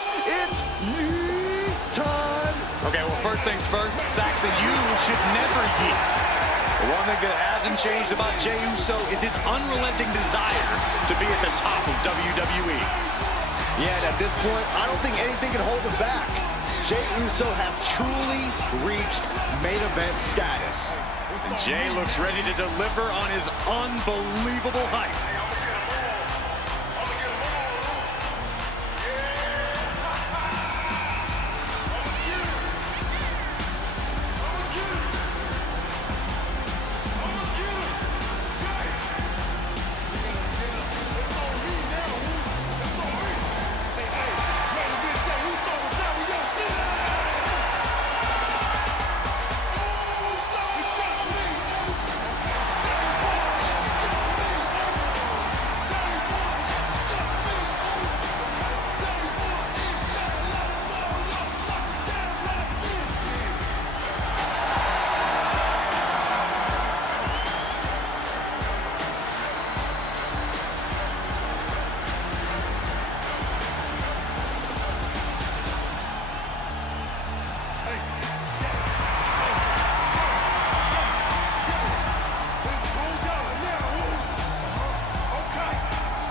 It's yeet time. Okay, well, first things first, Saxton, you should never yeet. The one thing that hasn't changed about Jey Uso is his unrelenting desire to be at the top of WWE. Yeah, and at this point, I don't think anything can hold him back. Jey Uso has truly reached main event status. And Jey looks ready to deliver on his unbelievable hype.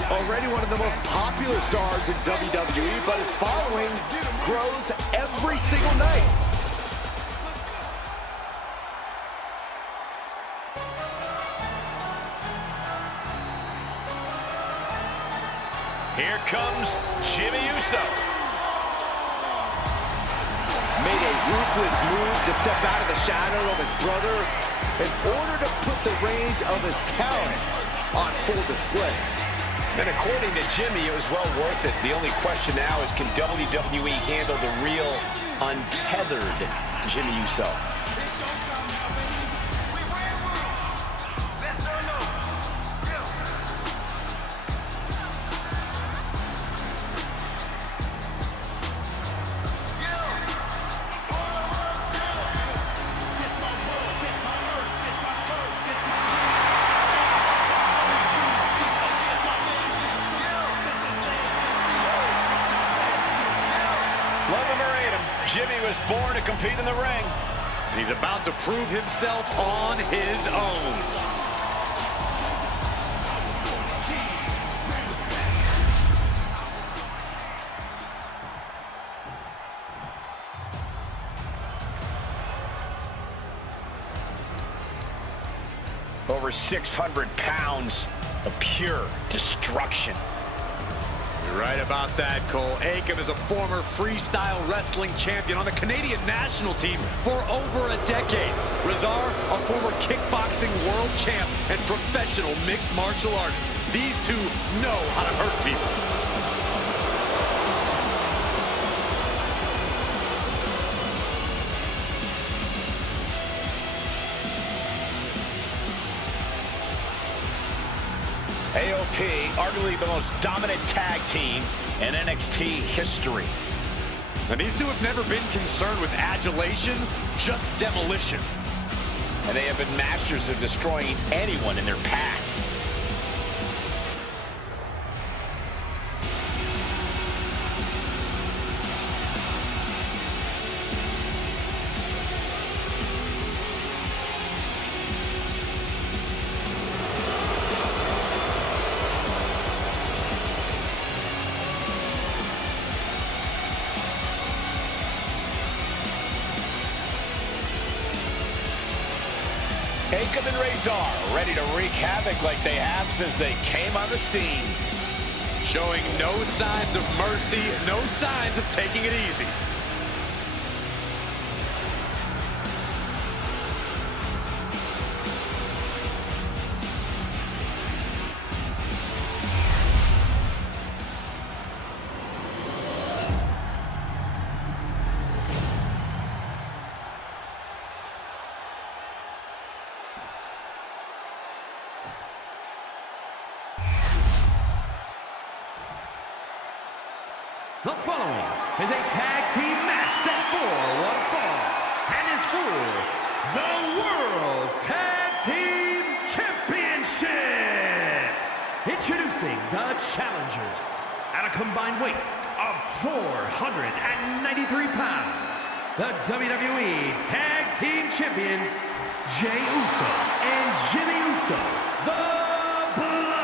Already one of the most popular stars in WWE, but his following grows every single night. Here comes Jimmy Uso. Made a ruthless move to step out of the shadow of his brother in order to put the range of his talent on full display. And according to Jimmy, it was well worth it. The only question now is, can WWE handle the real, untethered Jimmy Uso? Love him or hate him, Jimmy was born to compete in the ring. He's about to prove himself on his own. Over 600 pounds of pure destruction. You're right about that, Cole. Akam is a former freestyle wrestling champion on the Canadian national team for over a decade. Razar, a former kickboxing world champ and professional mixed martial artist. These two know how to hurt people. AOP, arguably the most dominant tag team in NXT history. And these two have never been concerned with adulation, just demolition. And they have been masters of destroying anyone in their path. Akam and Razar ready to wreak havoc like they have since they came on the scene. Showing no signs of mercy, no signs of taking it easy. The following is a tag team match set for one fall and is for the World Tag Team Championship. Introducing the challengers at a combined weight of 493 pounds, the WWE Tag Team Champions, Jey Uso and Jimmy Uso, the Bloodline.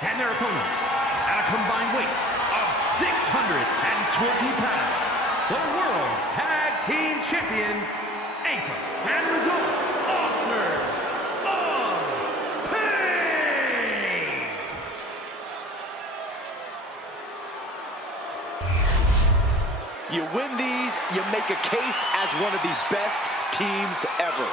And their opponents, at a combined weight of 620 pounds, the World Tag Team Champions, Anchor and Result, authors of Pain. You win these, you make a case as one of the best teams ever.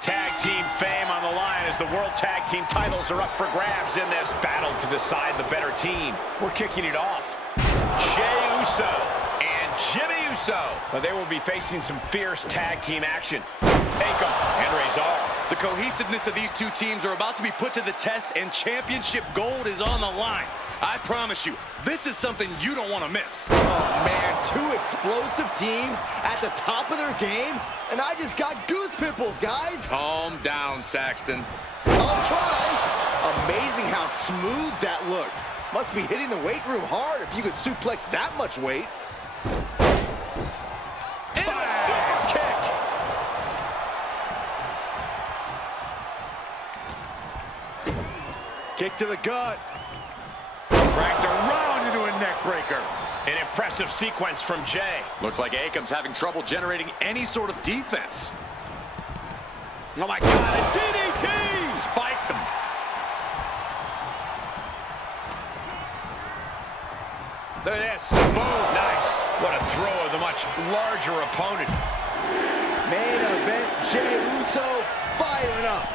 Tag team fame on the line as the World Tag Team titles are up for grabs in this battle to decide the better team. We're kicking it off. Jey Uso and Jimmy Uso. Well, they will be facing some fierce tag team action. Akam and Razor. The cohesiveness of these two teams are about to be put to the test, and championship gold is on the line. I promise you, this is something you don't want to miss. Oh, man, two explosive teams at the top of their game, and I just got goose pimples, guys. Calm down, Saxton. I'll try. Amazing how smooth that looked. Must be hitting the weight room hard if you could suplex that much weight. And a super kick. Kick to the gut. Cracked around into a neck breaker. An impressive sequence from Jey. Looks like Akam's having trouble generating any sort of defense. Oh my God, a DDT! Spiked them. Look at this. Boom. Nice. What a throw of the much larger opponent. Main event, Jey Uso firing up.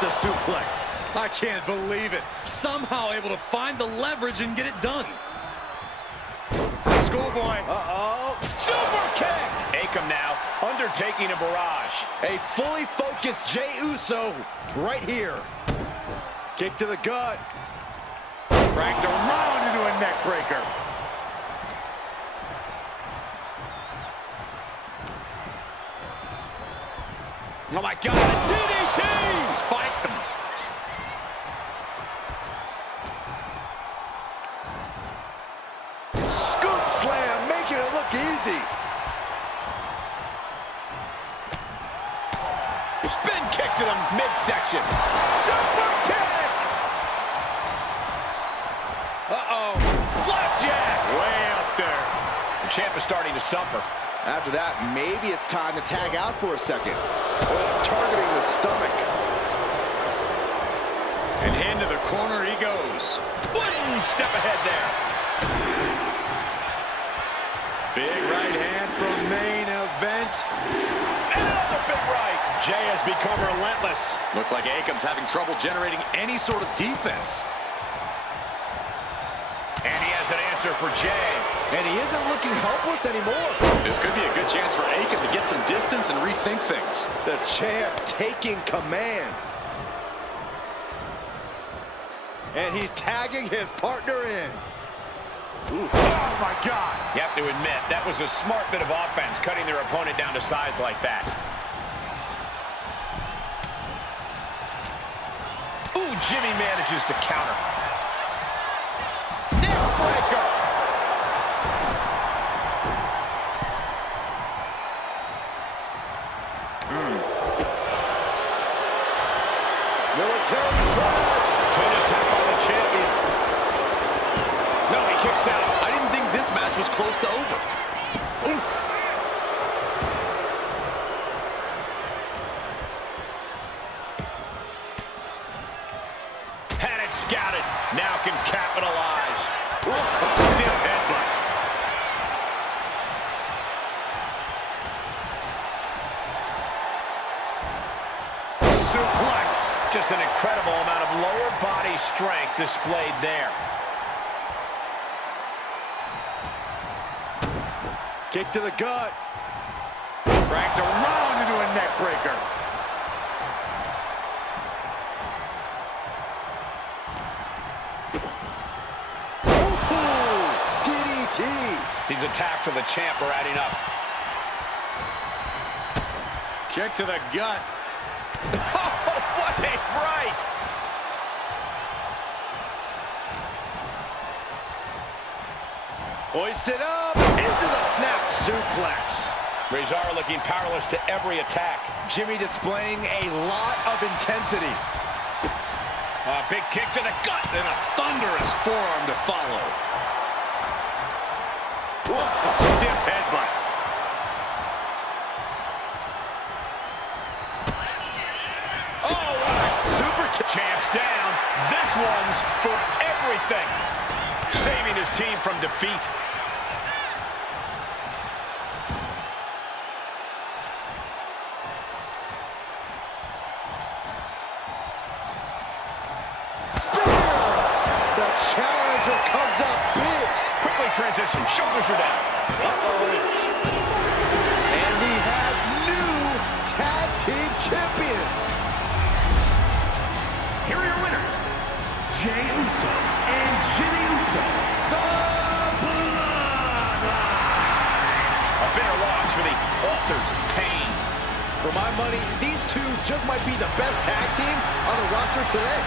The suplex. I can't believe it. Somehow able to find the leverage and get it done. Schoolboy. Uh-oh. Super kick. Akam now undertaking a barrage. A fully focused Jey Uso right here. Kick to the gut. Cracked around into a neck breaker. Oh my God, a DDT! Spiked them. Scoop slam, making it look easy. Spin kick to the midsection. Super kick! Uh-oh. Flapjack. Way up there. The champ is starting to suffer. After that, maybe it's time to tag out for a second. Oh, targeting the stomach. And into the corner he goes. One step ahead there. Big right hand from main event. Another big right. Jey has become relentless. Looks like Akam's having trouble generating any sort of defense. And he has an answer for Jey. And he isn't looking helpless anymore. This could be a good chance for Akam to get some distance and rethink things. The champ taking command. And he's tagging his partner in. Ooh. Oh, my God. You have to admit, that was a smart bit of offense, cutting their opponent down to size like that. Ooh, Jimmy manages to counter. Neck breaker. Military press. Good attack by the champion. No, he kicks out. I didn't think this match was close to over. Oof. Had it scouted. Now can capitalize. Stiff headbutt. suplex. Just an incredible amount of lower body strength displayed there. Kick to the gut. Cracked around into a neck breaker. These attacks of the champ are adding up. Kick to the gut. Oh, what a right! Hoisted up into the snap suplex. Rezar looking powerless to every attack. Jimmy displaying a lot of intensity. A big kick to the gut and a thunderous forearm to follow. Stiff headbutt. Oh, what a super kick. Champ's down. This one's for everything. Saving his team from defeat. Challenger comes up big. Quickly transition. Shoulders are down. And we have new tag team champions. Here are your winners, Jey Uso and Jimmy Uso, the Bloodline. A bitter loss for the Authors of Pain. For my money, these two just might be the best tag team on the roster today.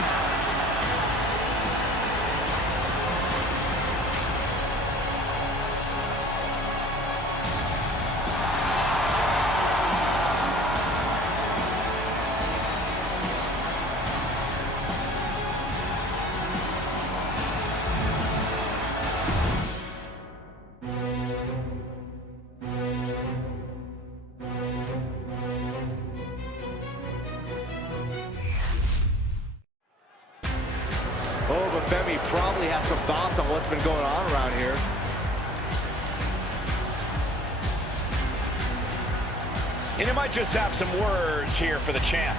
Oh, but Femi probably has some thoughts on what's been going on around here. And he might just have some words here for the champ.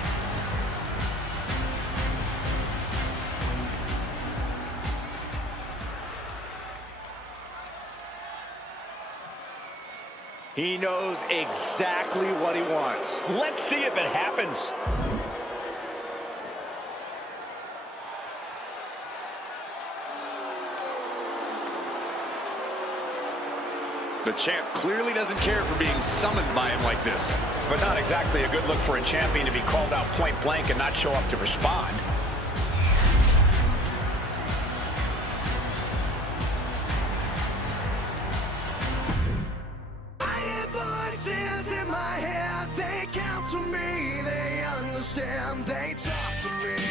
He knows exactly what he wants. Let's see if it happens. The champ clearly doesn't care for being summoned by him like this. But not exactly a good look for a champion to be called out point blank and not show up to respond. I hear voices in my head, they counsel me, they understand, they talk to me.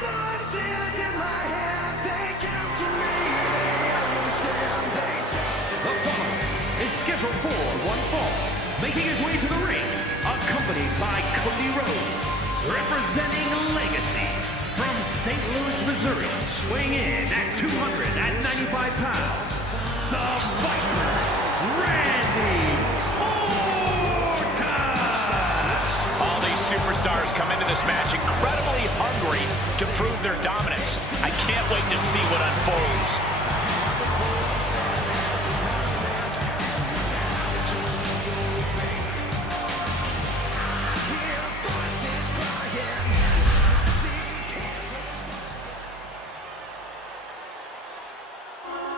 Voices in my head, they counsel me, they understand, they talk to me. The following is scheduled for one fall, making his way to the ring, accompanied by Cody Rhodes, representing Legacy from St. Louis, Missouri, weighing in at 295 pounds, the Viper, Randy Orton. All these superstars come into this match incredibly hungry to prove their dominance. I can't wait to see what unfolds.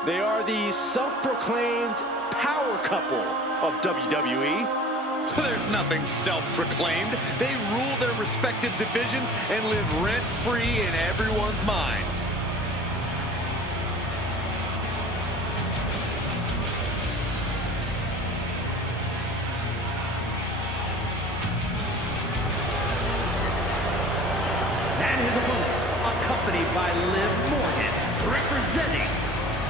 They are the self-proclaimed power couple of WWE. There's nothing self-proclaimed. They rule their respective divisions and live rent-free in everyone's minds. And his opponent, accompanied by Liv Morgan, representing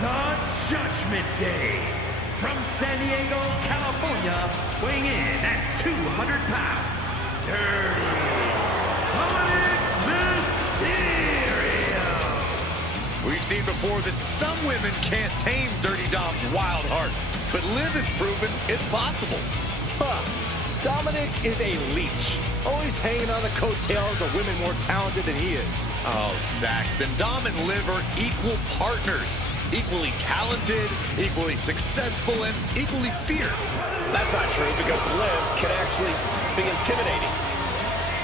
the Judgment Day. From San Diego, California, weighing in at 200 pounds, Dirty Dominic Mysterio. We've seen before that some women can't tame Dirty Dom's wild heart, but Liv has proven it's possible. Huh. Dominic is a leech, always hanging on the coattails of women more talented than he is. Oh, Saxton, Dom and Liv are equal partners, equally talented, equally successful, and equally feared. That's not true because Liv can actually be intimidating.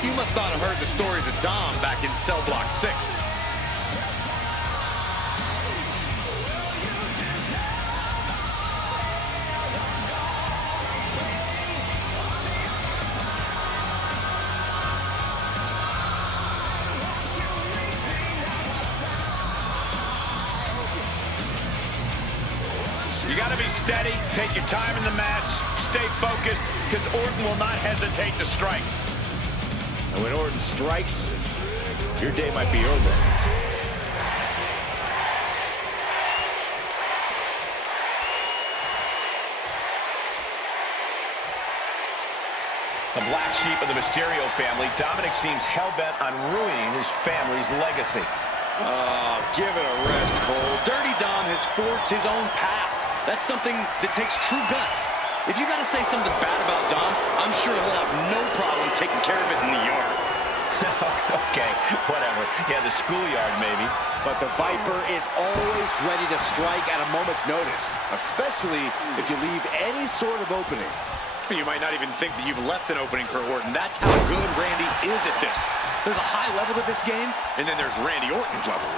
You must not have heard the stories of Dom back in Cell Block 6. You got to be steady, take your time in the match, stay focused, because Orton will not hesitate to strike. And when Orton strikes, your day might be over. The black sheep of the Mysterio family, Dominic seems hell-bent on ruining his family's legacy. Oh, give it a rest, Cole. Dirty Dom has forged his own path. That's something that takes true guts. If you got to say something bad about Dom, I'm sure he'll have no problem taking care of it in the yard. Okay, whatever. Yeah, the schoolyard maybe. But the Viper is always ready to strike at a moment's notice, especially if you leave any sort of opening. You might not even think that you've left an opening for Orton. That's how good Randy is at this. There's a high level to this game, and then there's Randy Orton's level.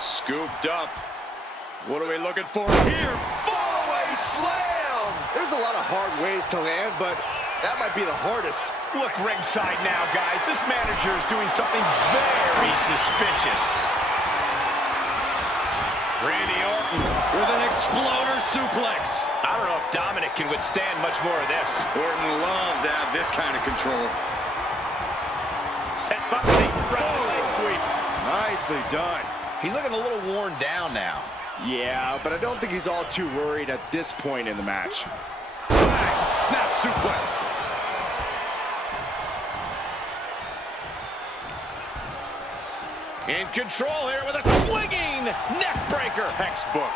Scooped up. What are we looking for here? Fallaway slam! There's a lot of hard ways to land, but that might be the hardest. Look ringside now, guys. This manager is doing something very suspicious. Randy Orton with an exploder suplex. I don't know if Dominic can withstand much more of this. Orton loves to have this kind of control. Set Buckley, Russian leg sweep. Nicely done. He's looking a little worn down now. Yeah, but I don't think he's all too worried at this point in the match. Bang! Snap suplex. In control here with a swinging neck breaker. Textbook.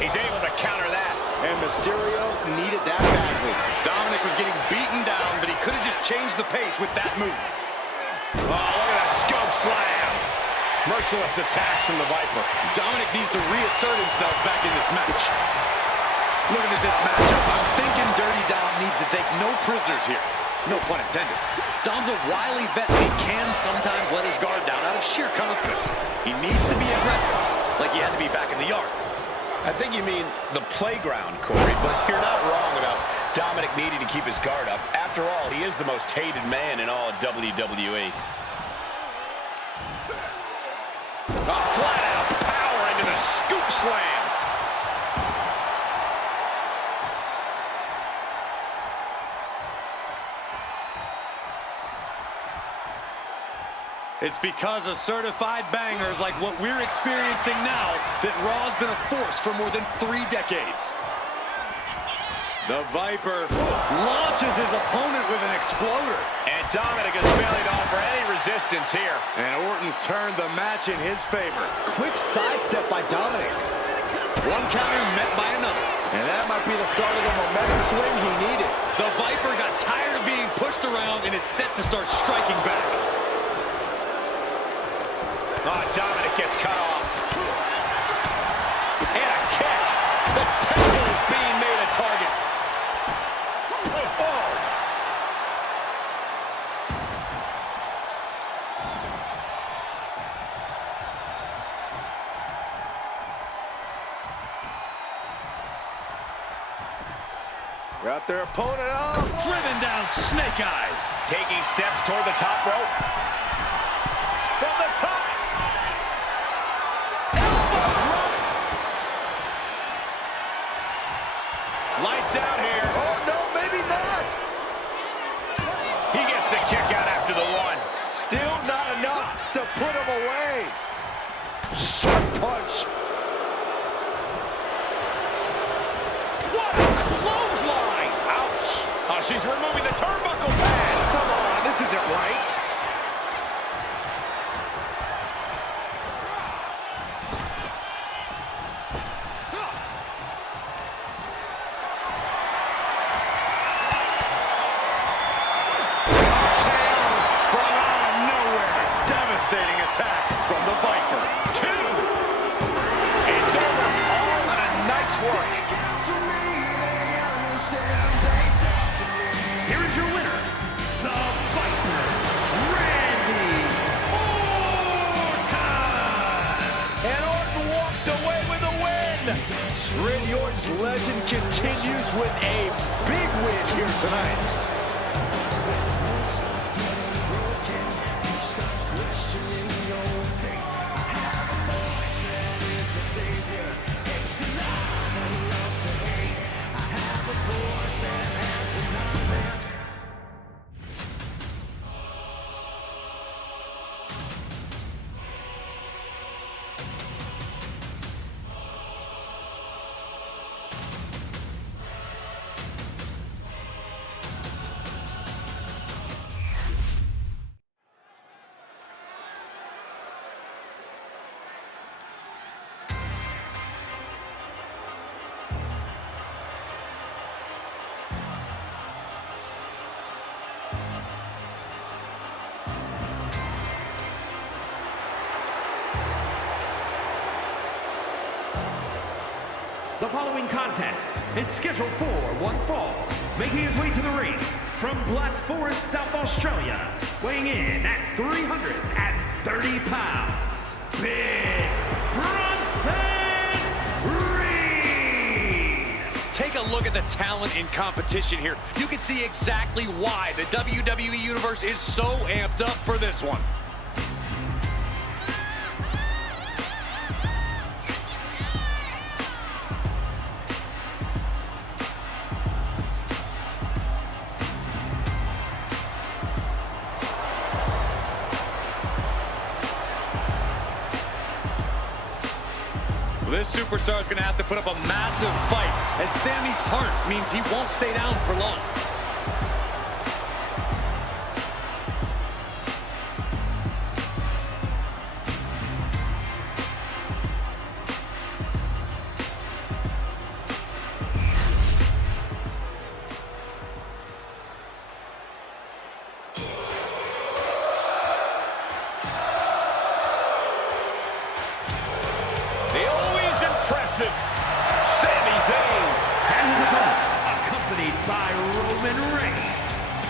He's able to counter that. And Mysterio needed that badly. Dominic was getting beaten down, but he could have just changed the pace with that move. Oh, look at that scope slam. Merciless attacks from the Viper. Dominic needs to reassert himself back in this match. Looking at this matchup, I'm thinking Dirty Dom needs to take no prisoners here. No pun intended. Dom's a wily vet, but he can sometimes let his guard down out of sheer confidence. He needs to be aggressive, like he had to be back in the yard. I think you mean the playground, Corey, but you're not wrong about Dominic needing to keep his guard up. After all, he is the most hated man in all of WWE. Flat out power into the scoop slam. It's because of certified bangers like what we're experiencing now that Raw's been a force for more than 3 decades. The Viper launches his opponent with an exploder. And Dominic is failing to offer any resistance here. And Orton's turned the match in his favor. Quick sidestep by Dominic. One counter met by another. And that might be the start of the momentum swing he needed. The Viper got tired of being pushed around and is set to start striking back. Oh, Dominic gets cut off. And a kick. The temple is being made a target. Oh. Got their opponent up. Driven down Snake Eyes. Taking steps toward the top rope. From the top. Elbow drop. Lights out here. Oh, no, maybe not. He gets the kick out after the one. Still not enough to put attack from the Viper. 2. It's over. All in a night's work. Here is your winner, the Viper, Randy Orton! And Orton walks away with a win. Randy Orton's legend continues with a big win here tonight. The following contest is scheduled for one fall. Making his way to the ring from Black Forest, South Australia, weighing in at 330 pounds, Big Bronson Reed! Take a look at the talent in competition here. You can see exactly why the WWE Universe is so amped up for this one. This superstar is going to have to put up a massive fight, as Sammy's heart means he won't stay down for long. Sami Zayn. And his opponent, accompanied by Roman Reigns,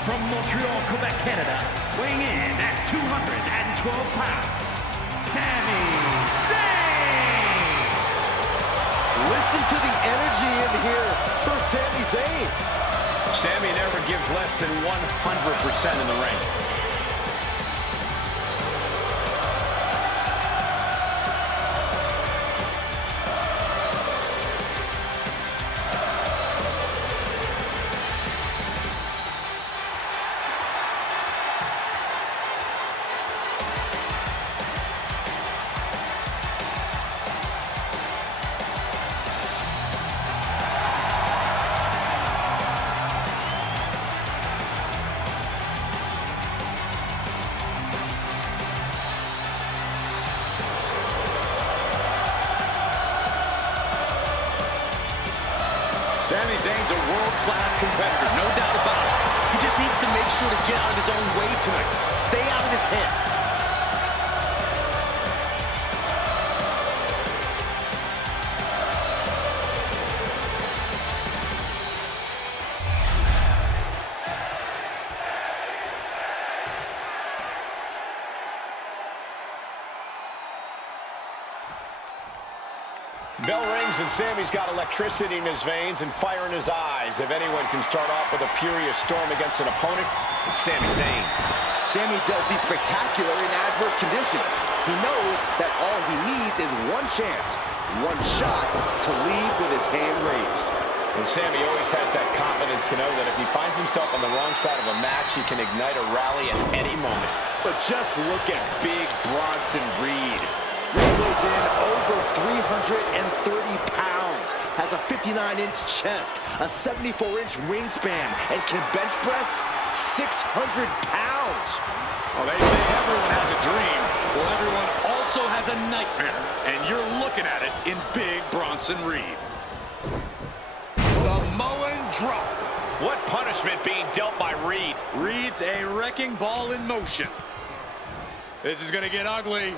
from Montreal, Quebec, Canada, weighing in at 212 pounds, Sami Zayn. Listen to the energy in here for Sami Zayn. Sami never gives less than 100% in the ring. Sami Zayn's a world-class competitor, no doubt about it. He just needs to make sure to get out of his own way tonight. Stay out of his head. Bell rings and Sami's got electricity in his veins and fire in his eyes. If anyone can start off with a furious storm against an opponent, it's Sami Zayn. Sami does these spectacular in adverse conditions. He knows that all he needs is one chance, one shot to leave with his hand raised. And Sami always has that confidence to know that if he finds himself on the wrong side of a match, he can ignite a rally at any moment. But just look at Big Bronson Reed. Reed weighs in over 330 pounds, has a 59-inch chest, a 74-inch wingspan, and can bench press 600 pounds. Well, they say everyone has a dream. Well, everyone also has a nightmare, and you're looking at it in Big Bronson Reed. Samoan drop. What punishment being dealt by Reed? Reed's a wrecking ball in motion. This is going to get ugly.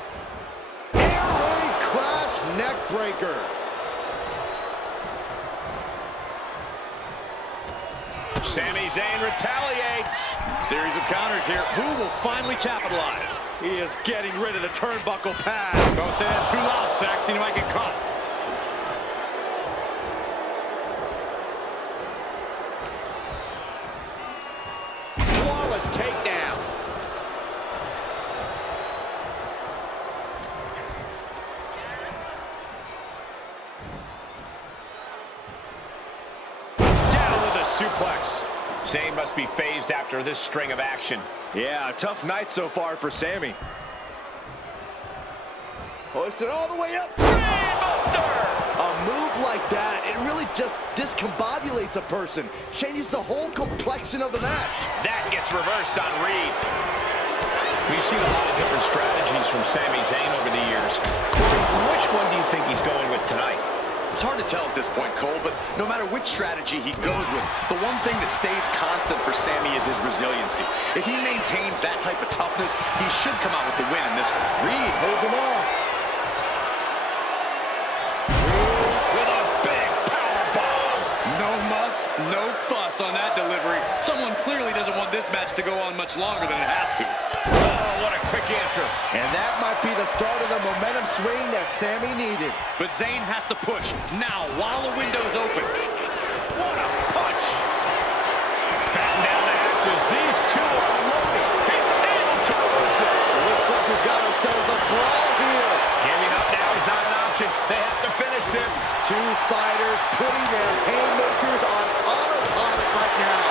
Airway crash neck breaker. Sami Zayn retaliates. Series of counters here. Who will finally capitalize? He is getting rid of the turnbuckle pad. Don't say that too loud, Saxton. You might get caught. Flawless takedown. Down with a suplex. Zayn must be phased after this string of action. Yeah, tough night so far for Sami. Hoisted all the way up. Brainbuster! A move like that, it really just discombobulates a person. Changes the whole complexion of the match. That gets reversed on Reed. We've seen a lot of different strategies from Sami Zayn over the years. Which one do you think he's going with tonight? It's hard to tell at this point, Cole, but no matter which strategy he goes with, the one thing that stays constant for Sami is his resiliency. If he maintains that type of toughness, he should come out with the win in this one. Reed holds him off. With a big powerbomb. No muss, no fuss on that delivery. Someone clearly doesn't want this match to go on much longer than it has to. Oh, what a quick answer. And that might be the start of the momentum swing that Sami needed. But Zayn has to push now while the window's open. What a punch. Batten down the hatches. These two are loaded. He's able to reverse it. Looks like we've got ourselves a brawl here. Giving up now is not an option. They have to finish this. Two fighters putting their haymakers on autopilot right now.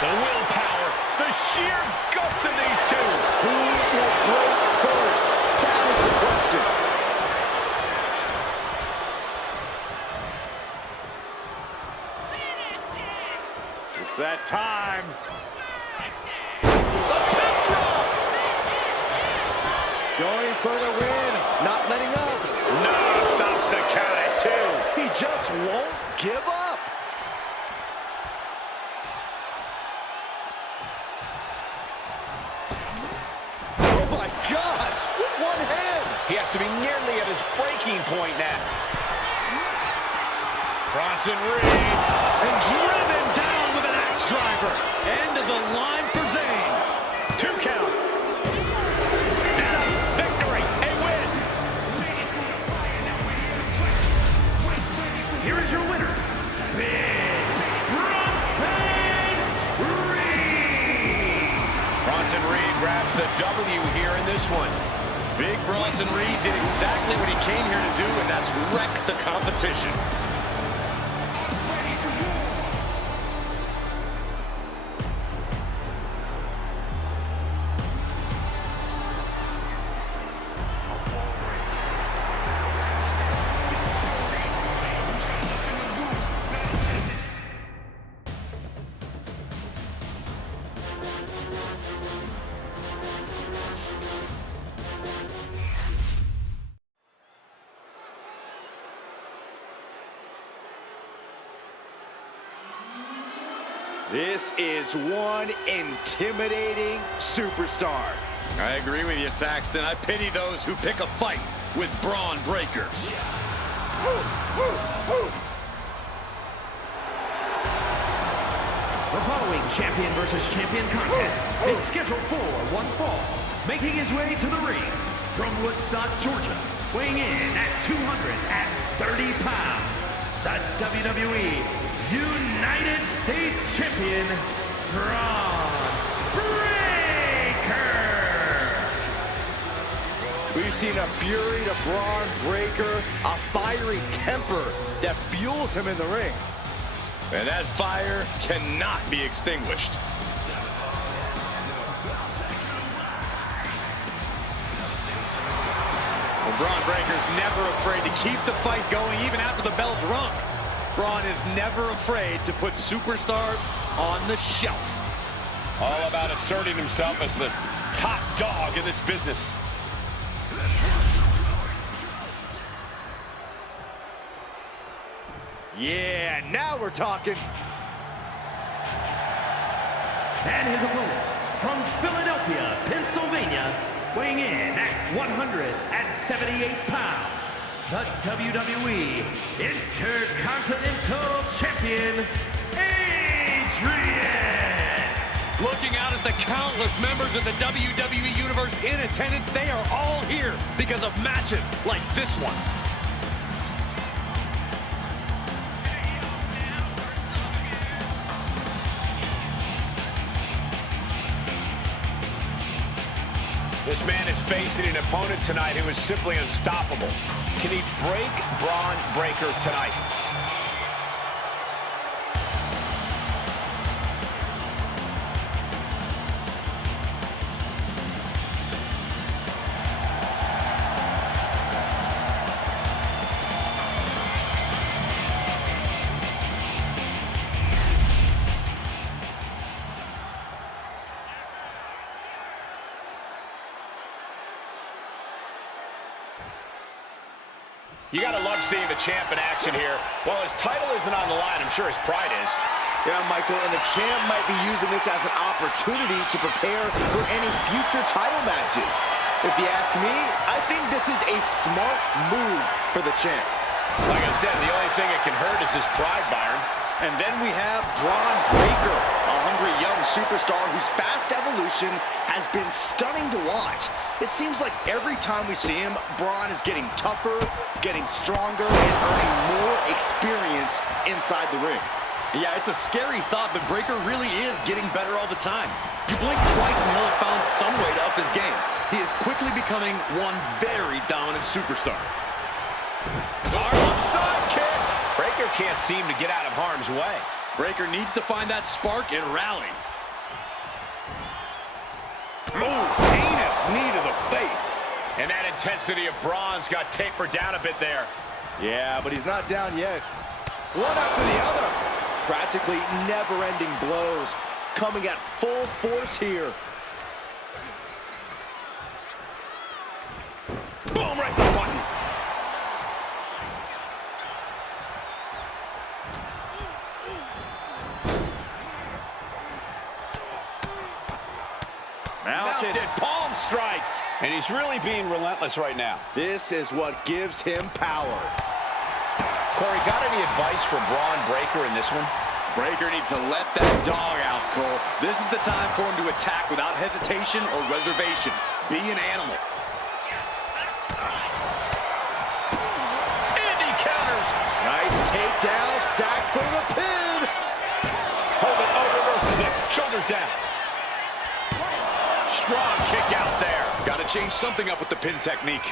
The willpower, the sheer guts of these two. Who will break first? That is the question. It's that time. The pin drop. Going for the win, not letting up. No, stops the count at two. He just won't give up. Oh my gosh, with one hand. He has to be nearly at his breaking point now. Bronson Reed. And driven down with an axe driver. End of the line for Zayn. 2 count. And a victory, a win. Here is your winner, Big Bronson Reed. Bronson Reed grabs the W here in this one. Big Bronson Reed did exactly what he came here to do, and that's wreck the competition. This is one intimidating superstar. I agree with you, Saxton. I pity those who pick a fight with Braun Breaker. The following champion versus champion contest is scheduled for one fall. Making his way to the ring from Woodstock, Georgia, weighing in at 230 pounds, the WWE United States Champion, Braun Breaker. We've seen a fury to Braun Breaker, a fiery temper that fuels him in the ring. And that fire cannot be extinguished. Well, Braun Breaker's never afraid to keep the fight going even after the bell's rung. Braun is never afraid to put superstars on the shelf. All about asserting himself as the top dog in this business. Yeah, now we're talking. And his opponent, from Philadelphia, Pennsylvania, weighing in at 178 pounds, the WWE Intercontinental Champion, Adrian. Looking out at the countless members of the WWE Universe in attendance, they are all here because of matches like this one. This man is facing an opponent tonight who is simply unstoppable. Can he break Braun Breaker tonight? You gotta love seeing the champ in action here. While his title isn't on the line, I'm sure his pride is. Yeah, Michael, and the champ might be using this as an opportunity to prepare for any future title matches. If you ask me, I think this is a smart move for the champ. Like I said, the only thing it can hurt is his pride, Byron. And then we have Braun Breaker, a hungry young superstar whose fast evolution has been stunning to watch. It seems like every time we see him, Braun is getting tougher, getting stronger, and earning more experience inside the ring. Yeah, it's a scary thought, but Breaker really is getting better all the time. You blink twice and he'll have found some way to up his game. He is quickly becoming one very dominant superstar. Arm sidekick! Breaker can't seem to get out of harm's way. Breaker needs to find that spark and rally. Oh, heinous knee to the face. And that intensity of Braun's got tapered down a bit there. Yeah, but he's not down yet. One after the other. Practically never-ending blows coming at full force here. Boom, right in the button. Mounted palm strikes. And he's really being relentless right now. This is what gives him power. Corey, got any advice for Braun Breaker in this one? Breaker needs to let that dog out, Cole. This is the time for him to attack without hesitation or reservation. Be an animal. And he counters. Nice takedown, stacked for the pin. Hold it, reverses it. Shoulders down. Strong kick out there. Got to change something up with the pin technique.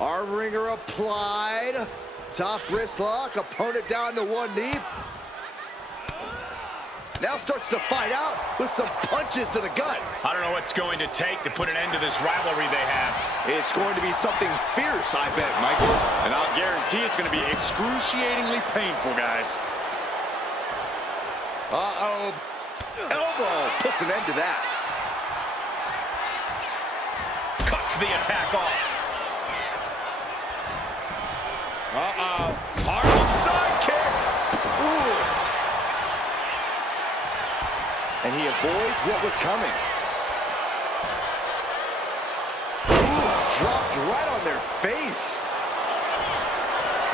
Arm wringer applied. Top wrist lock, opponent down to one knee. Now starts to fight out with some punches to the gut. I don't know what's going to take to put an end to this rivalry they have. It's going to be something fierce, I bet, Michael. And I'll guarantee it's going to be excruciatingly painful, guys. Uh-oh. Elbow puts an end to that. Cuts the attack off. Uh-oh. Harlem sidekick. Ooh. And he avoids what was coming. Ooh, dropped right on their face.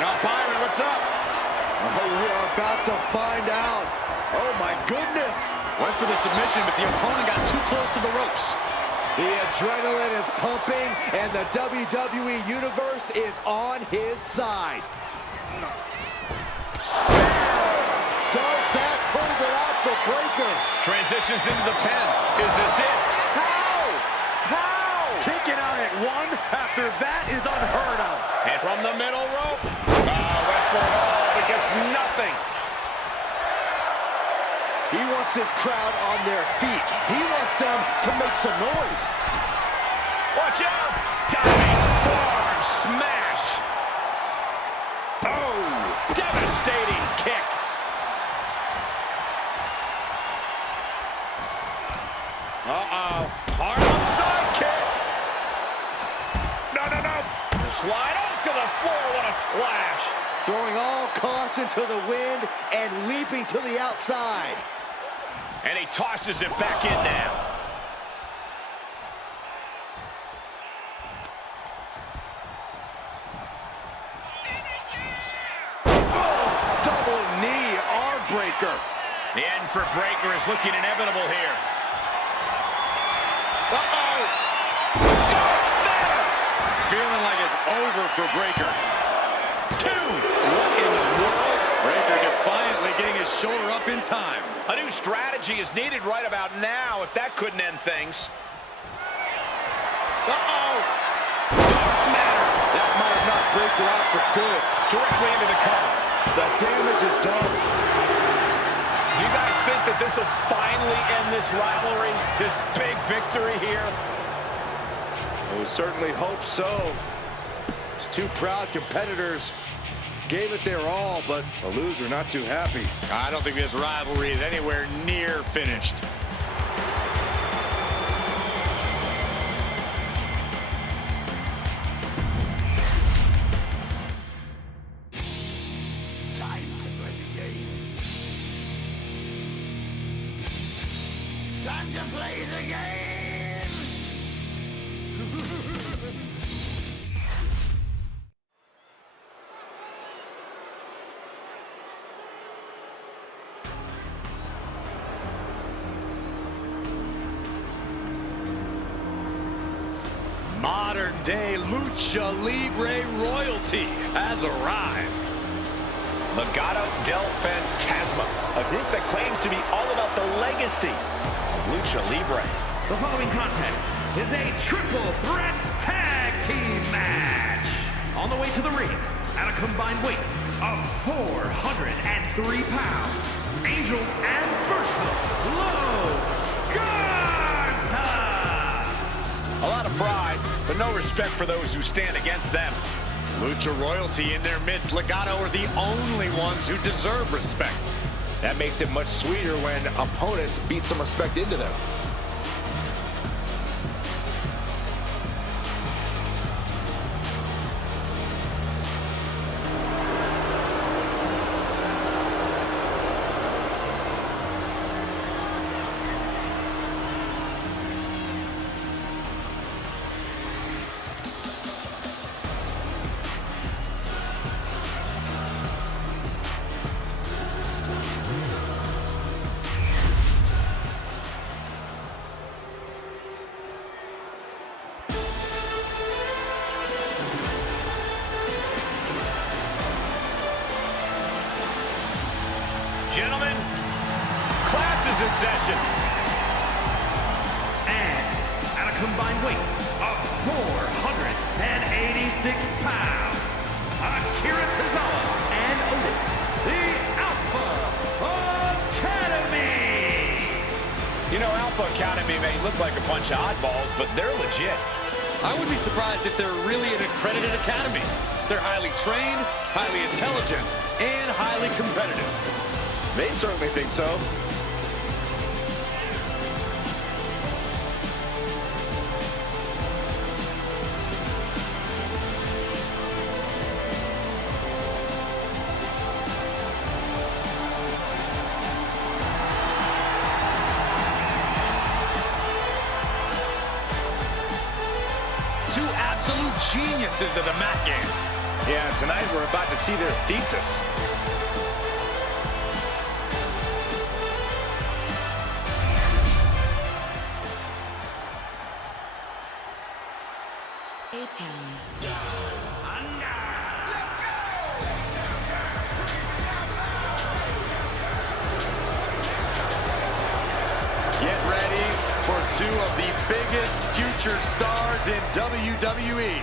Now, Byron, what's up? Oh, we're about to find out. Oh, my goodness. Went for the submission, but the opponent got too close to the ropes. The adrenaline is pumping, and the WWE Universe is on his side. Spear! Does that pulls it out for Breaker? Transitions into the pin. Is this it? How? Kicking out at one after that is unheard of. And from the middle rope. Went for it all, but gets nothing. He wants his crowd on their feet. He wants them to make some noise. Watch out! Diving forearm smash. Oh, devastating kick. Uh-oh. Harlem sidekick. No. Slide up to the floor. What a splash. Throwing all caution to the wind and and leaping to the outside. And he tosses it back in now. Double knee arm breaker. The end for Breaker is looking inevitable here. Uh-oh. Feeling like it's over for Breaker. 2. What in the world? Breaker defiantly getting his shoulder up in time. A new strategy is needed right about now if that couldn't end things. Uh-oh. Dark matter. That might have knocked Breaker out for good. Directly into the cover. The damage is done. Do you guys think that this will finally end this rivalry? This big victory here? We certainly hope so. These two proud competitors gave it their all, but the loser not too happy. I don't think this rivalry is anywhere near finished. Time to play the game. Time to play the game. Modern-day Lucha Libre royalty has arrived. Legado del Fantasma, a group that claims to be all about the legacy of Lucha Libre. The following contest is a triple threat tag team match. On the way to the ring, at a combined weight of 403 pounds, Angel and Berto Los Garza. A lot of pride, but no respect for those who stand against them. Lucha royalty in their midst. Legado are the only ones who deserve respect. That makes it much sweeter when opponents beat some respect into them. Gentlemen, class is in session. And at a combined weight of 486 pounds, Akira Tozawa and Otis, the Alpha Academy. You know, Alpha Academy may look like a bunch of oddballs, but they're legit. I wouldn't be surprised if they're really an accredited academy. They're highly trained, highly intelligent, and highly competitive. They certainly think so. Two absolute geniuses of the mat game. Yeah, tonight we're about to see their thesis. Get ready for two of the biggest future stars in WWE.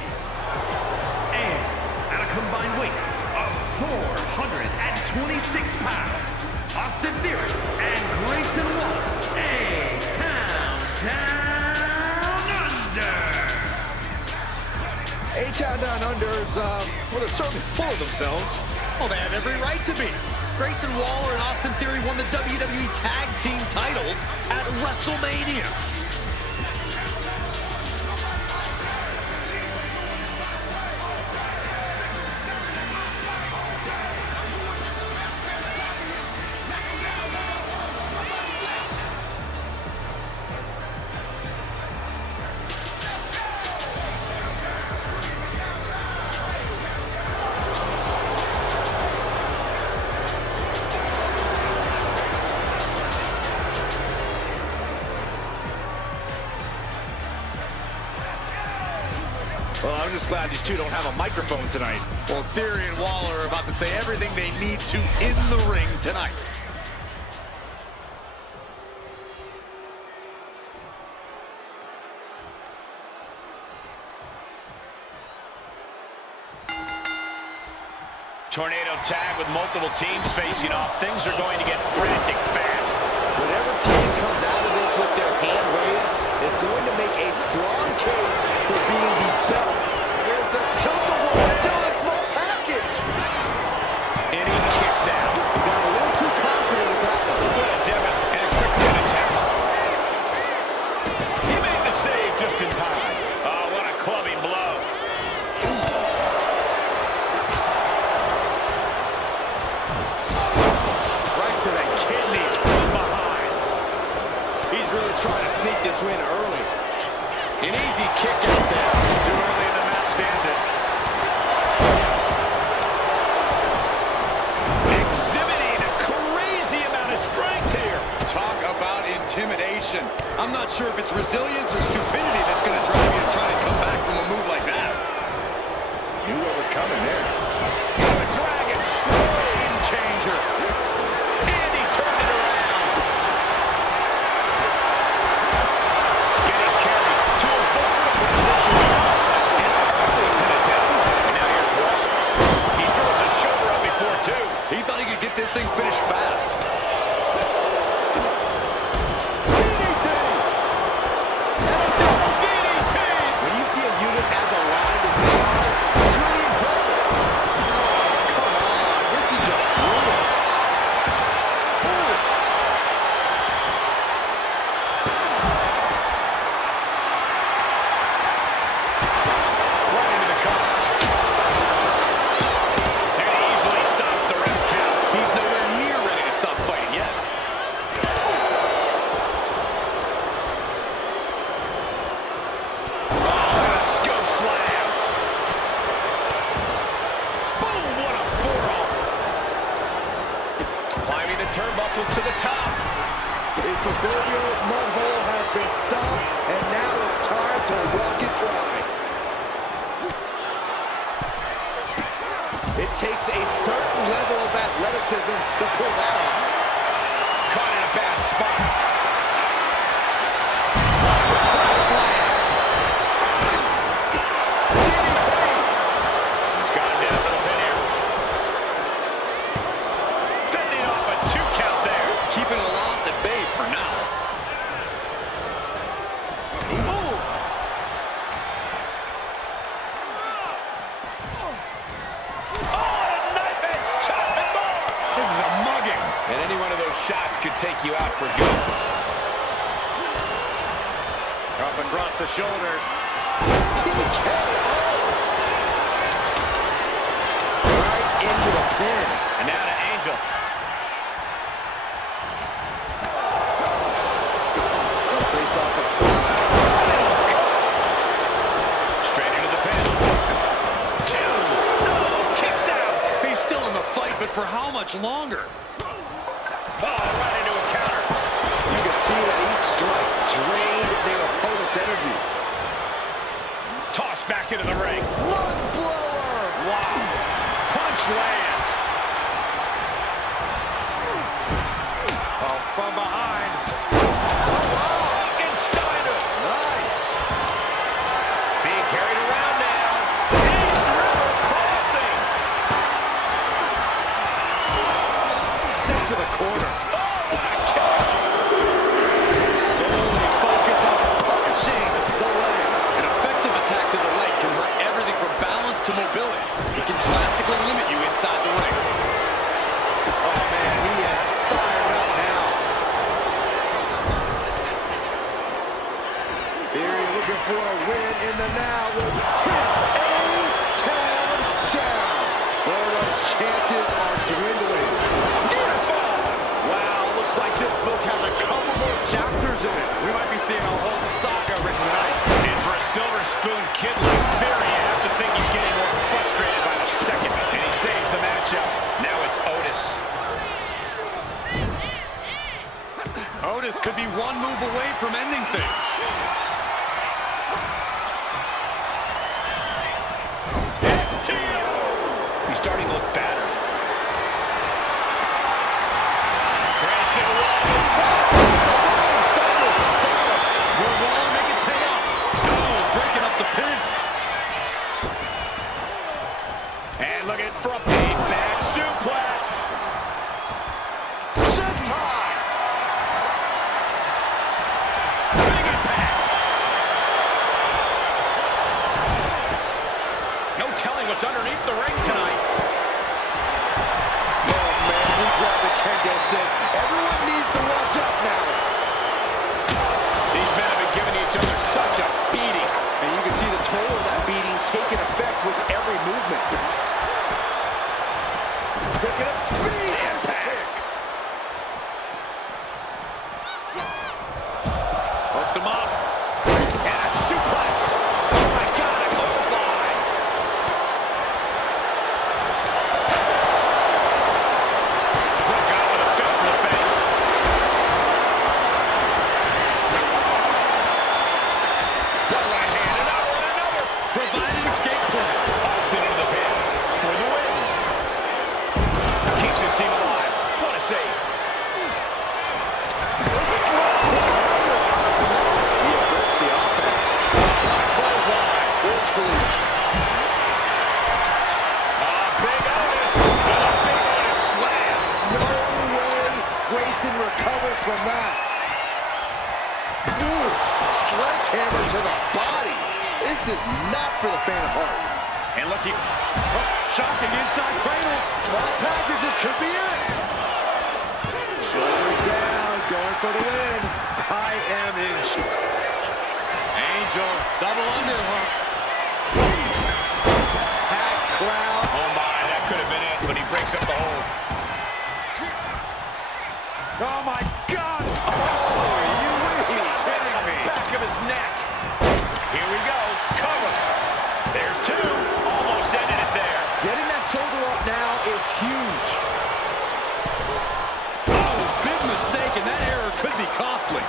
And at a combined weight of 426 pounds, Austin Theory and Grayson Waller, A-Town Down Under. A-Town Down Under is, well, they're certainly full of themselves. Well, they have every right to be. Grayson Waller and Austin Theory won the WWE Tag Team titles at WrestleMania. Well, I'm just glad these two don't have a microphone tonight. Well, Theory and Waller are about to say everything they need to in the ring tonight. Tornado tag with multiple teams facing off. Things are going to get frantic fast. Whatever team comes out of this with their hand raised is going to make a strong case for being the better. There's a tilt-a-whirl into a small package. And he kicks out. Got a little too confident with that one. What a devastating and a quick pin attempt. He made the save just in time. Oh, what a clubbing blow. Right to the kidneys from behind. He's really trying to sneak this win early. An easy kick out there. Too early in the match to end it. Exhibiting a crazy amount of strength here. Talk about intimidation. I'm not sure if it's resilience or stupidity that's going to drive you to try and come back from a move like that. Knew what was coming there. And a dragon scream changer. And he turned it around. Getting carried to a vulnerable position. An early pin attempt. And now here's Waller. He throws his shoulder up before two. He thought he could get this thing finished fast. DDT! And a double DDT! When you see a unit as aligned as they are, it's really incredible. Oh, come on. This is just brutal. Oof. Right into the cover. And he easily stops the ref's count. He's nowhere near ready to stop fighting yet. Oh, and a scope slam. Boom, what a forearm. Climbing the turnbuckles to the top. The proverbial mud hole has been stomped, and now it's time to walk it dry. It takes a certain level of athleticism to pull that off. Caught in a bad spot. He's got him down to the pin here. Fending off a 2 count there. Keeping a loss at bay for now. Ooh. Oh, and a knife edge chop and more. This is a mugging. And any one of those shots could take you out for good. Up across the shoulders. TKO. Right into the pin. And now to Angel. Gonna face off the pride. Straight into the pin. 2. No, kicks out. He's still in the fight, but for how much longer? Oh, right into a counter. You can see that each strike drained their opponent's energy. Tossed back into the ring. Lung blower. Wow. Punch lands. Oh, from behind. Steiner. Nice. Being carried around now. East River crossing. Sent to the corner. Oh, what a kick. Solely focused on punishing the leg. An effective attack to the leg can hurt everything from balance to mobility. It can drastically limit you inside the ring. Oh, man, he is fired up now. Theory looking for a win in the now. Hits A-Town down. Boy, those chances are dwindling. Wow, looks like this book has a couple more chapters in it. We might be seeing a whole saga written tonight. And for a silver spoon kid like Theory, you have to think he's getting more frustrated by the second. And he saves the matchup. Now it's Otis. Otis could be one move away from ending things. what's underneath the ring tonight. Oh, man, he grabbed the kendo stick. Everyone needs to watch out now. These men have been giving each other such a beating. And you can see the toll of that beating taking effect with every movement. Picking up speed. Impact. Hooked them up. And a suplex. Oh, my God, a clothesline. Look out with a fist to the face. One right hand, another. Providing escape plan. Austin into the pin for the win. Keeps his team alive. What a save. He averts the offense. Clothesline. Forcefully. Big Otis with a big Otis slam. No way Grayson recovers from that. Ooh, sledgehammer to the body. This is not for the faint of heart. And look, Shocking inside cradle. Small packages could be it. Shoulders down, going for the win. I am in. Angel, double underhook. Packed crowd. oh my, that could have been it, but he breaks up the hold. Oh, my God. Oh, you Kidding me. Back of his neck. Here we go. Cover. There's two. Almost ended it there. Getting that shoulder up now is huge. Oh, big mistake, and that error could be costly.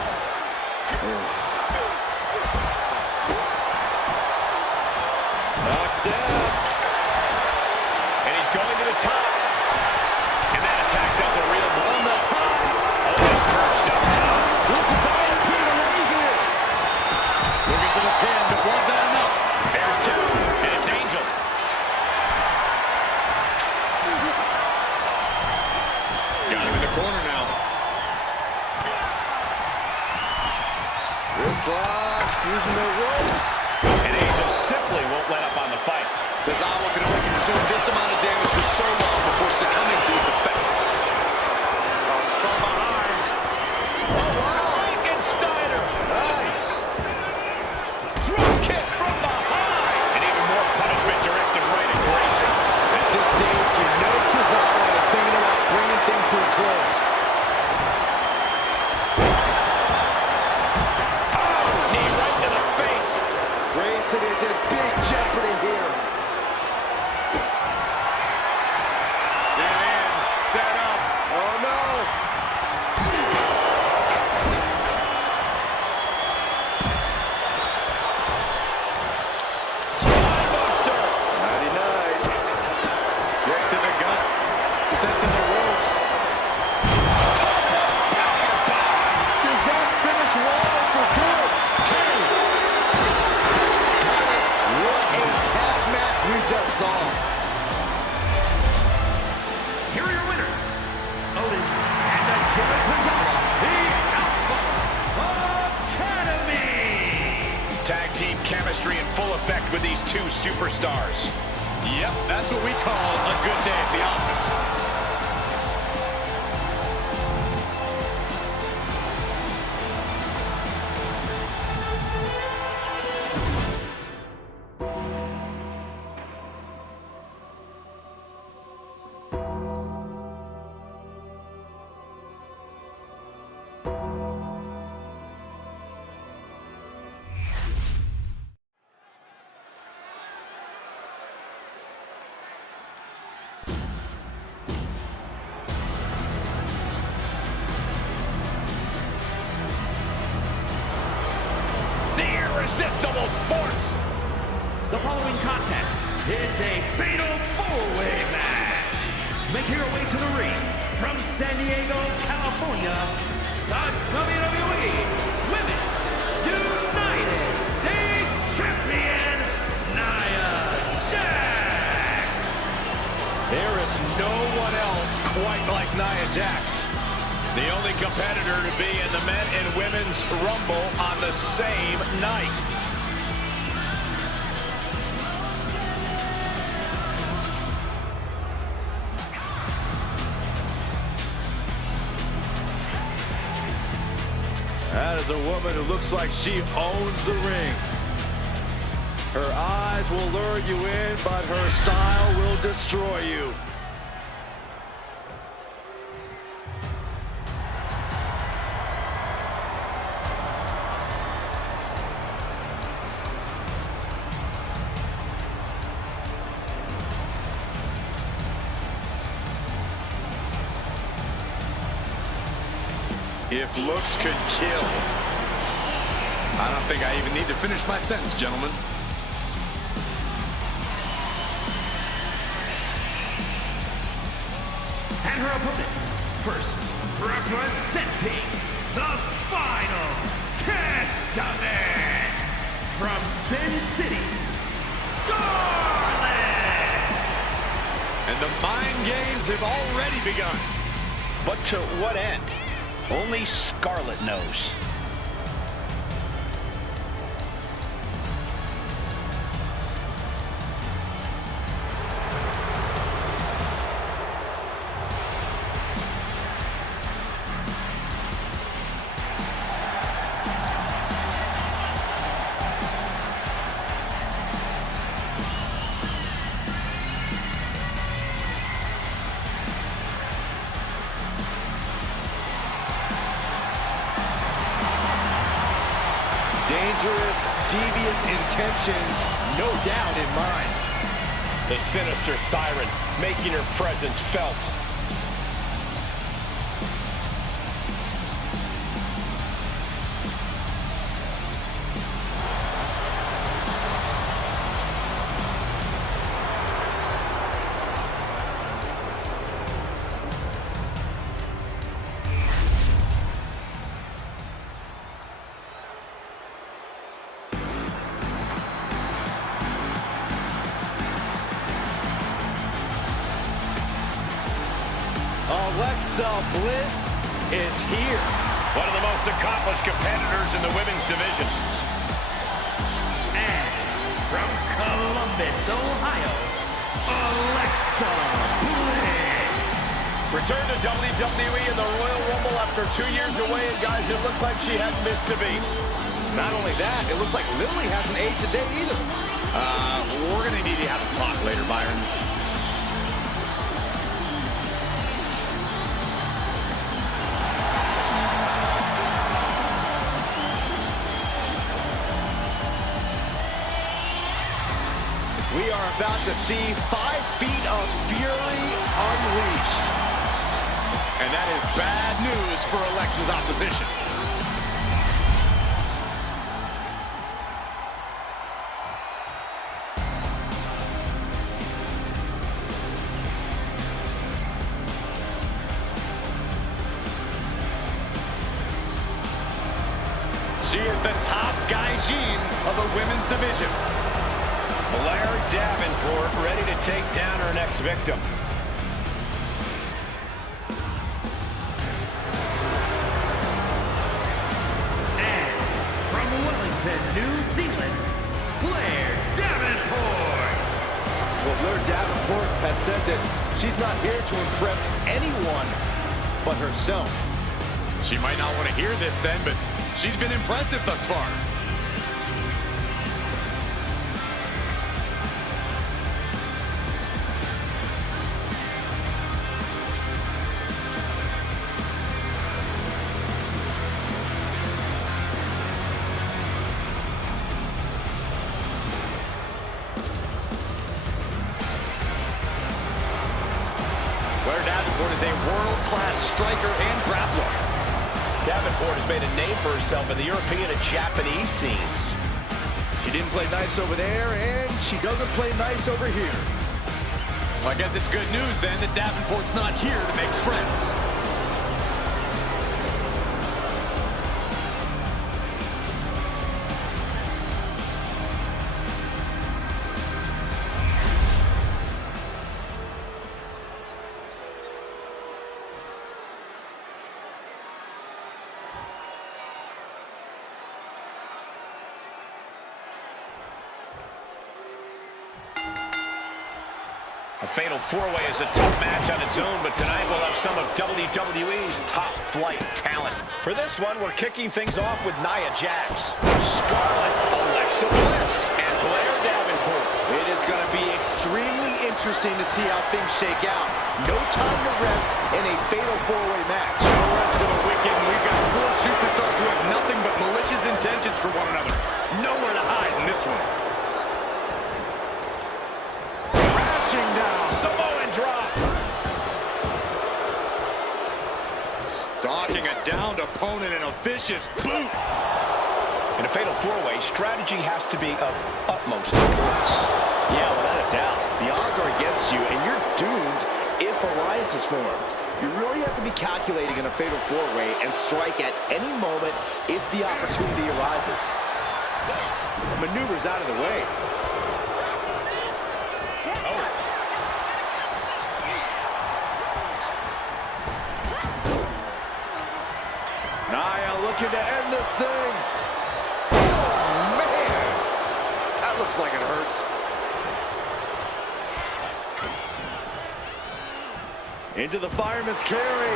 Knocked down. And he's going to the top. And that attack dealt a real blow. On the top. Otis perched up top. Looks as all put away here. Looking for the pin, but was that enough? There's two. And it's Angel. Got him in the corner now. Wrist lock, using the ropes. And Angel simply won't let up on the fight. Tozawa can only consume this amount of damage for so long before succumbing to its effects. From behind. Oh, wow. Frankensteiner. Nice. Drop kick from behind. And even more punishment directed right at Grayson. At this stage, you know Tozawa is thinking about bringing things to a close. Knee right to the face. Grayson is in big jeopardy here. Set in. Set up. Oh, no. Spine buster. Mighty nice. Kick to the gut. Sent to the ropes. Does that finish well for good? What a tag match we just saw. Here are your winners, Otis and Akira Tozawa, the Alpha Academy. Tag team chemistry in full effect with these two superstars. Yep, that's what we call a good day at the office. Irresistible force. The following contest is a fatal four-way match. Make your way to the ring from San Diego, California, the WWE Women's United States Champion, Nia Jax. There is no one else quite like Nia Jax. The only competitor to be in the men and women's Rumble on the same night. as a woman who looks like she owns the ring. Her eyes will lure you in, but her style will destroy you. If looks could kill. I don't think I even need to finish my sentence, gentlemen. And her opponents, first representing the Final Testament from Sin City, Scarlet! And the mind games have already begun. But to what end? Only Scarlet knows. Dangerous, devious intentions, no doubt in mind. The sinister siren making her presence felt. Alexa Bliss is here. One of the most accomplished competitors in the women's division. And from Columbus, Ohio, Alexa Bliss. Return to WWE in the Royal Rumble after 2 years away, and guys, it looked like she hadn't missed a beat. Not only that, it looks like Lily hasn't aged a day either. We're going to need to have a talk later, Byron. We are about to see 5 feet of fury unleashed. And that is bad news for Alexa's opposition. She is the top gaijin of the women's division. Blair Davenport ready to take down her next victim. And from Wellington, New Zealand, Blair Davenport. Well, Blair Davenport has said that she's not here to impress anyone but herself. She might not want to hear this then, but she's been impressive thus far. Blair Davenport is a world-class striker and grappler. Davenport has made a name for herself in the European and Japanese scenes. She didn't play nice over there, and she doesn't play nice over here. Well, I guess it's good news then that Davenport's not here to make friends. A fatal four-way is a tough match on its own, but tonight we'll have some of WWE's top-flight talent. For this one, we're kicking things off with Nia Jax, Scarlett, Alexa Bliss, and Blair Davenport. It is going to be extremely interesting to see how things shake out. No time to rest in a fatal four-way match. No rest of the wicked. We've got four superstars who have nothing but malicious intentions for one another. Nowhere to hide in this one. Crashing down. Samoan drop. Stalking a downed opponent in a vicious boot. In a fatal four-way, strategy has to be of utmost importance. Yeah, without a doubt. The odds are against you, and you're doomed if alliances form. You really have to be calculating in a fatal four-way and strike at any moment if the opportunity arises. Maneuvers out of the way. Nia looking to end this thing. Oh, man. That looks like it hurts. Into the fireman's carry.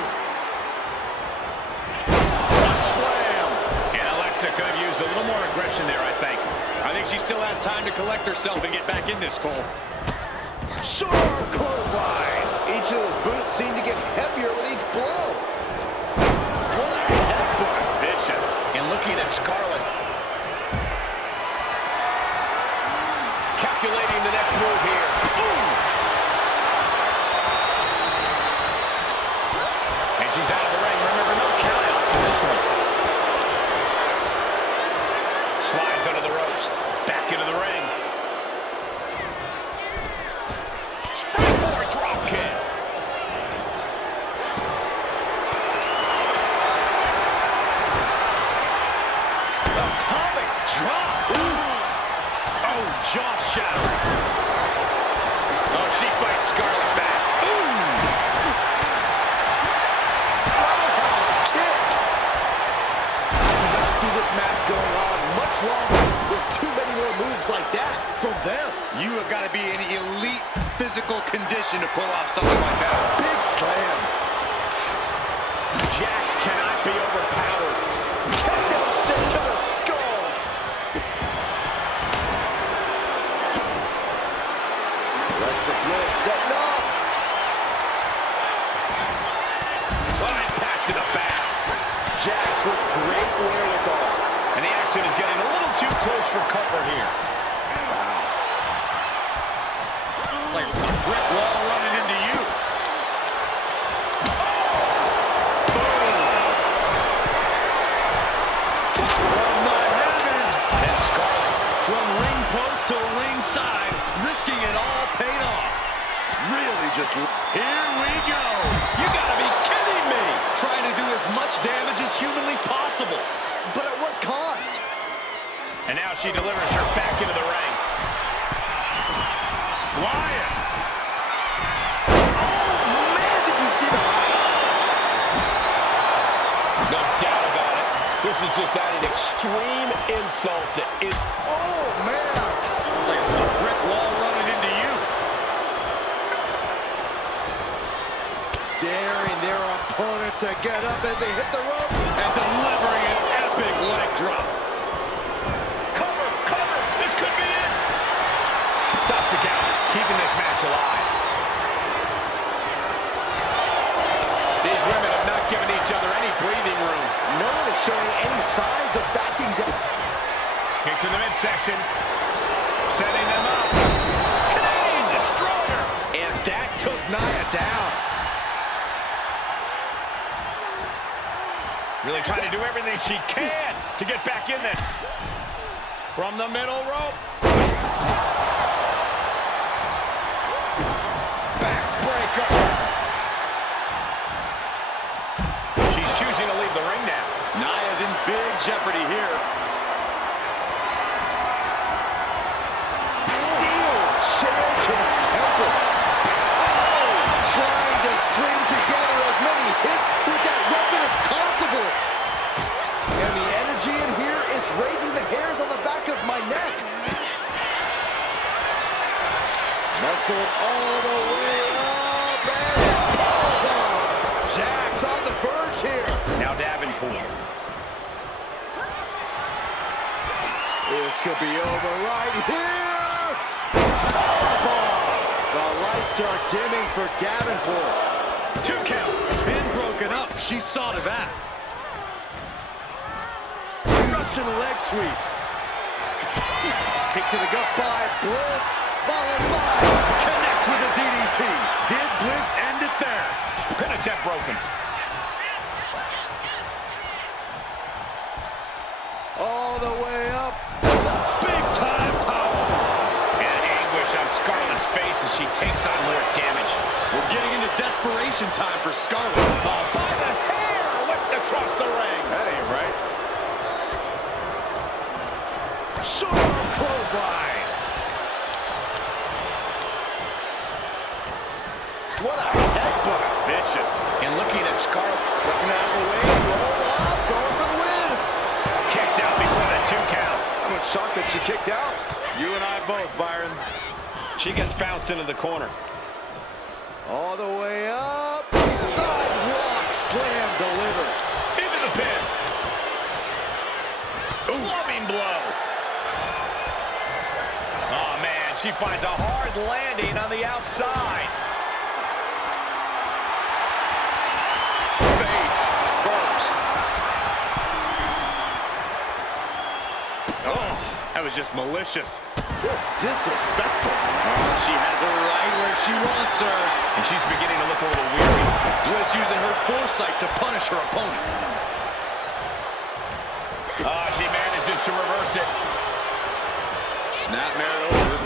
Front slam. And Alexa could have used a little more aggression there, I think. I think she still has time to collect herself and get back in this, Cole. Short arm clothesline. Each of those boots seem to get heavier with each blow. What a headbutt. Vicious. And looking at Scarlett. Calculating the next move here. Ooh. And she's out of the ring. Remember, no countouts in this one. Slides under the ropes. Back into the ring. Springboard drop kick. Atomic drop. Oh, jaw shatter. Oh, she fights Scarlett back. Roundhouse kick. I do not see this match going on much longer with too many more moves like that from them. You have got to be in elite physical condition to pull off something like that. Big slam. Jax cannot be overpowered. Kendo stick to the skull. Alexa Bliss setting up. Oh, impact to the back. Jax with great wherewithal. And the action is getting a little too close for comfort here. Like a brick wall running into you. From the heavens. And Scarlett. From ring post to ringside, risking it all paid off. Really just... Here we go. You gotta be kidding me. Trying to do as much damage as humanly possible. But at what cost? And now she delivers her back into the ring. Flying. Oh, man, did you see the... No doubt about it. This is just adding extreme insult to it. Oh, man. Like a brick wall running into you. Daring their opponent to get up as they hit the ropes. And delivering an epic leg drop. Cover, cover. This could be it. Stops the count, keeping this match alive. These women have not given each other any breathing room. No one is showing any signs of backing down. Kick to the midsection. Setting them up. Canadian Destroyer. And that took Nia down. Really trying to do everything she can to get back in this. From the middle rope. Backbreaker. She's choosing to leave the ring now. Nia's in big jeopardy here. Steel chair to the temple. Oh, trying to string together as many hits with that weapon as possible. And the energy in here is raising the hairs on the back of my neck. Muscle all the way This could be over right here. Powerbomb. The lights are dimming for Davenport. 2 count. Pin broken up. She saw to that. Russian leg sweep. Kick to the gut by Bliss. Followed by. Connects with a DDT. Did Bliss end it there? Pin attempt broken. All the way up. The big time powerbomb. And anguish on Scarlett's face as she takes on more damage. We're getting into desperation time for Scarlett. Oh, by the hair! Whipped across the ring. That ain't right. Short arm clothesline. What a headbutt. Vicious. And looking at Scarlett. Looking out of the way. Roll up. Going for the win. Kicks out before the 2 count. I'm shocked that she kicked out. You and I both, Byron. She gets bounced into the corner. All the way up. Sidewalk slam delivered. Into the pin. Loving blow. Oh, man, she finds a hard landing on the outside. Face first. Oh, that was just malicious. Just disrespectful. Oh, she has her right where she wants her. And she's beginning to look a little weary. Bliss using her foresight to punish her opponent. She manages to reverse it. Snapmare over.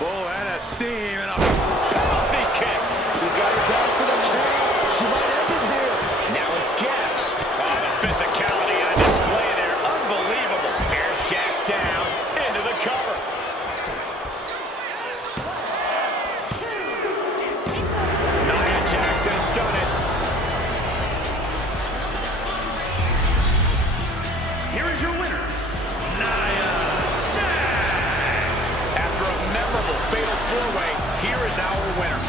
Full head of steam and a Penalty kick. She's got her down for the count. She might end it here. Now it's Jax. Oh, the physicality on display there. Unbelievable. Here's Jax down into the cover. Nia Jax has done it. Here is your winner, Nia Jax. After a memorable fatal 4-way, here is our winner.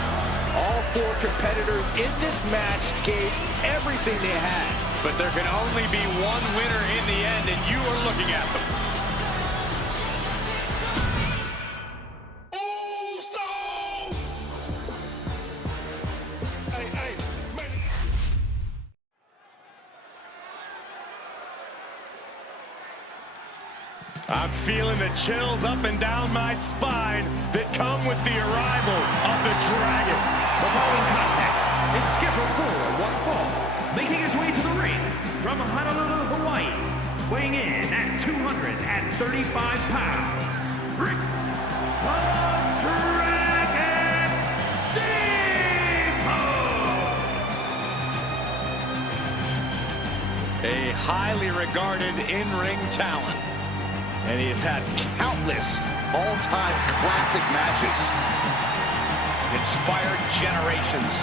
All 4 competitors in this match gave everything they had. But there can only be one winner in the end, and you are looking at them. I'm feeling the chills up and down my spine that come with the arrival of the Dragon. The following contest is scheduled for one fall. Making his way to the ring from Honolulu, Hawaii, weighing in at 235 pounds, Rick the Dragon Steamboat! A highly regarded in-ring talent. And he has had countless all-time classic matches. Inspired generations.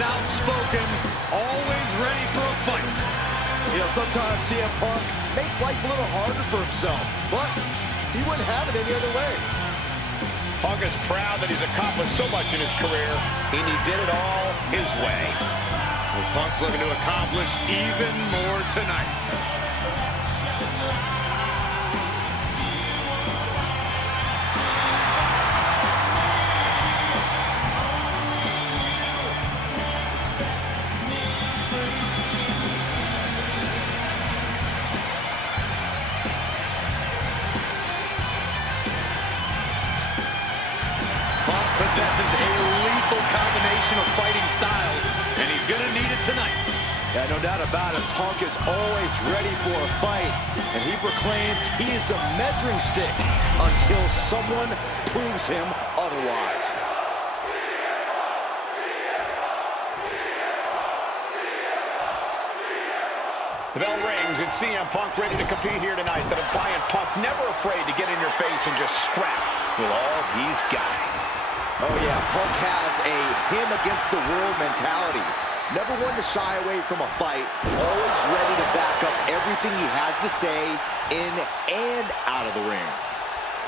outspoken, always ready for a fight. You know, sometimes CM Punk makes life a little harder for himself, but he wouldn't have it any other way. Punk is proud that he's accomplished so much in his career, and he did it all his way. Well, Punk's looking to accomplish even more tonight. possesses a lethal combination of fighting styles, and he's going to need it tonight. Yeah, no doubt about it. Punk is always ready for a fight, and he proclaims he is the measuring stick until someone proves him otherwise. The bell rings, and CM Punk ready to compete here tonight. The defiant Punk, never afraid to get in your face and just scrap with all he's got. Oh yeah, Punk has a him against the world mentality. Never one to shy away from a fight, always ready to back up everything he has to say in and out of the ring.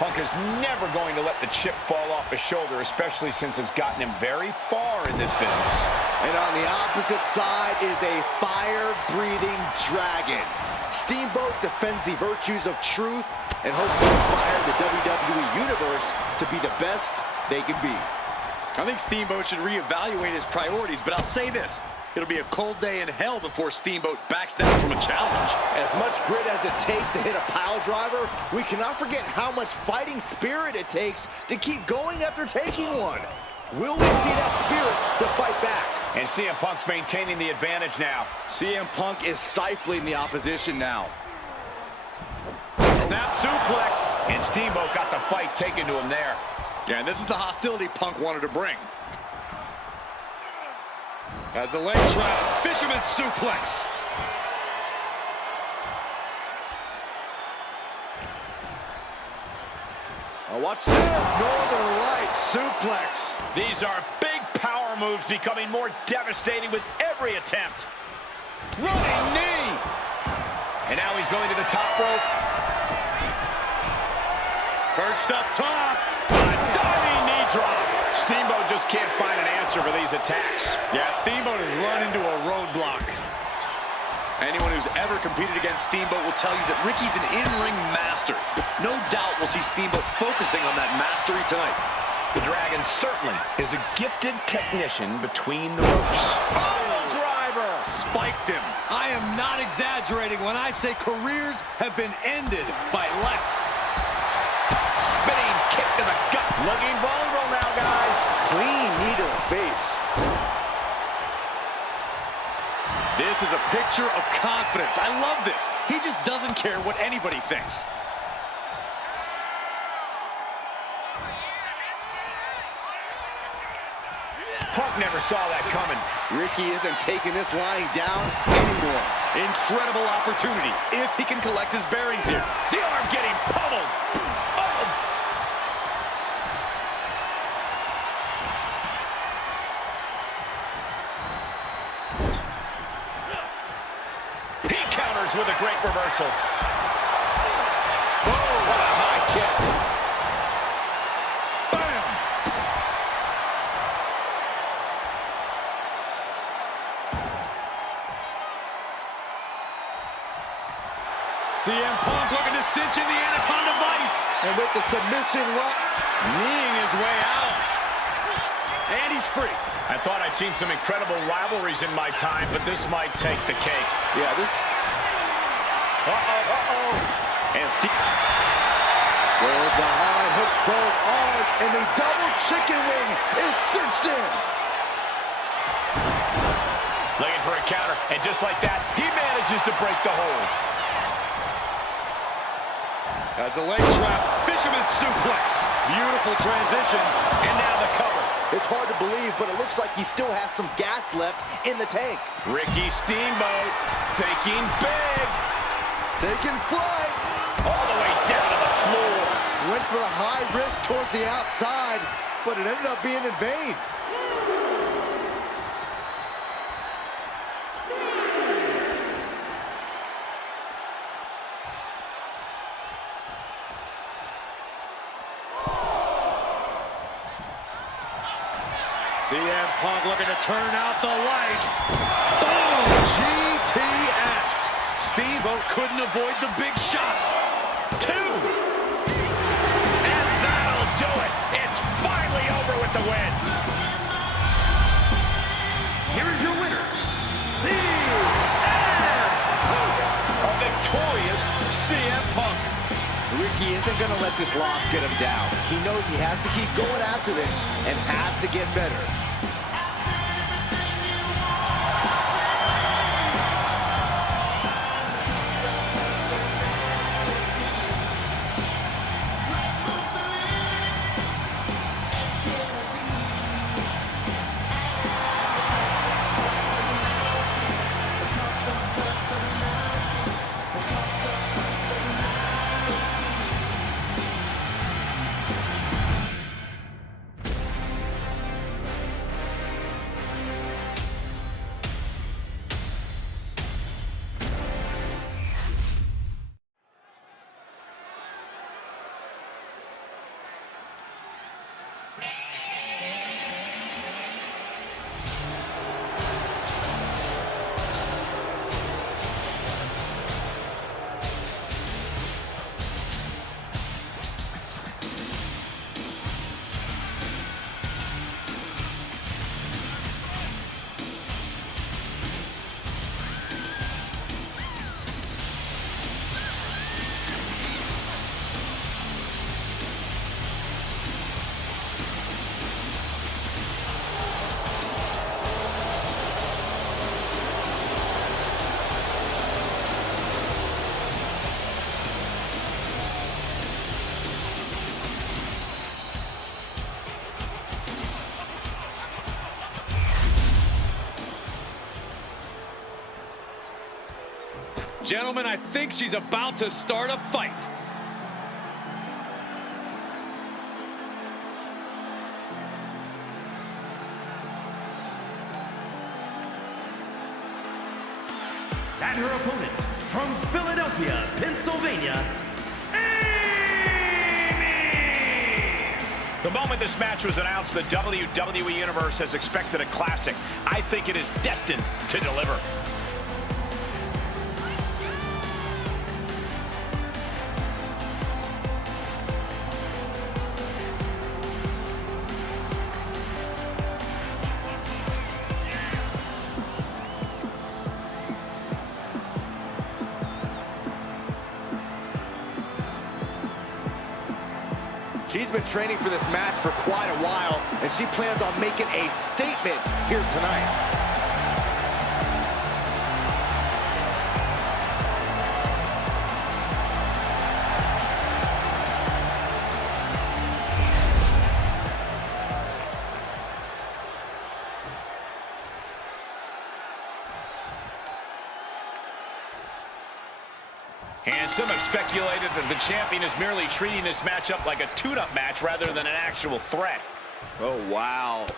Punk is never going to let the chip fall off his shoulder, especially since it's gotten him very far in this business. And on the opposite side is a fire-breathing dragon. Steamboat defends the virtues of truth and hopes to inspire the WWE Universe to be the best they can be. I think Steamboat should reevaluate his priorities, but I'll say this. It'll be a cold day in hell before Steamboat backs down from a challenge. As much grit as it takes to hit a pile driver, we cannot forget how much fighting spirit it takes to keep going after taking one. Will we see that spirit to fight back? And CM Punk's maintaining the advantage now. CM Punk is stifling the opposition now. Snap suplex. And Steamboat got the fight taken to him there. Yeah, and this is the hostility Punk wanted to bring. As the leg trap, fisherman suplex. Now watch this, Northern Lights suplex. These are big power moves becoming more devastating with every attempt. Running knee. And now he's going to the top rope. Perched up top. A diving knee drop. Steamboat just can't find an answer for these attacks. Yeah, Steamboat has run into a roadblock. Anyone who's ever competed against Steamboat will tell you that Ricky's an in-ring master. No doubt we'll see Steamboat focusing on that mastery tonight. The Dragon certainly is a gifted technician between the ropes. Pile driver. Spiked him. I am not exaggerating when I say careers have been ended by less. Spinning kick to the gut. Looking vulnerable now, guys. Clean knee to the face. This is a picture of confidence. I love this. He just doesn't care what anybody thinks. Punk never saw that coming. Ricky isn't taking this lying down anymore. Incredible opportunity if he can collect his bearings here. The arm getting pummeled. Oh. He counters with a great reversal. Oh, what a high kick. Bam! CM Punk looking to cinch in the Anaconda Vice. And with the submission lock, Kneeing his way out. And he's free. I thought I'd seen some incredible rivalries in my time, but this might take the cake. yeah, this. And Steve. Goes behind, hooks both arms, and the double chicken wing is cinched in. Looking for a counter, and just like that, he manages to break the hold. As the leg trap, fisherman suplex. Beautiful transition. And now the cover. It's hard to believe, but it looks like he still has some gas left in the tank. Ricky Steamboat thinking big. Taking flight. All the way down to the floor. Went for the high risk towards the outside, but it ended up being in vain. CM Punk looking to turn out the lights. Boom! GTS. Steamboat couldn't avoid the big shot. 2. And that'll do it. It's finally over with the win. Here is your winner, A victorious CM Punk. he isn't going to let this loss get him down. He knows he has to keep going after this and has to get better. Gentlemen, I think she's about to start a fight. And her opponent, from Philadelphia, Pennsylvania, Amy! The moment this match was announced, the WWE Universe has expected a classic. I think it is destined to deliver. She's been training for this match for quite a while, and she plans on making a statement here tonight. And some have speculated that the champion is merely treating this matchup like a tune-up match rather than an actual threat. Oh, wow.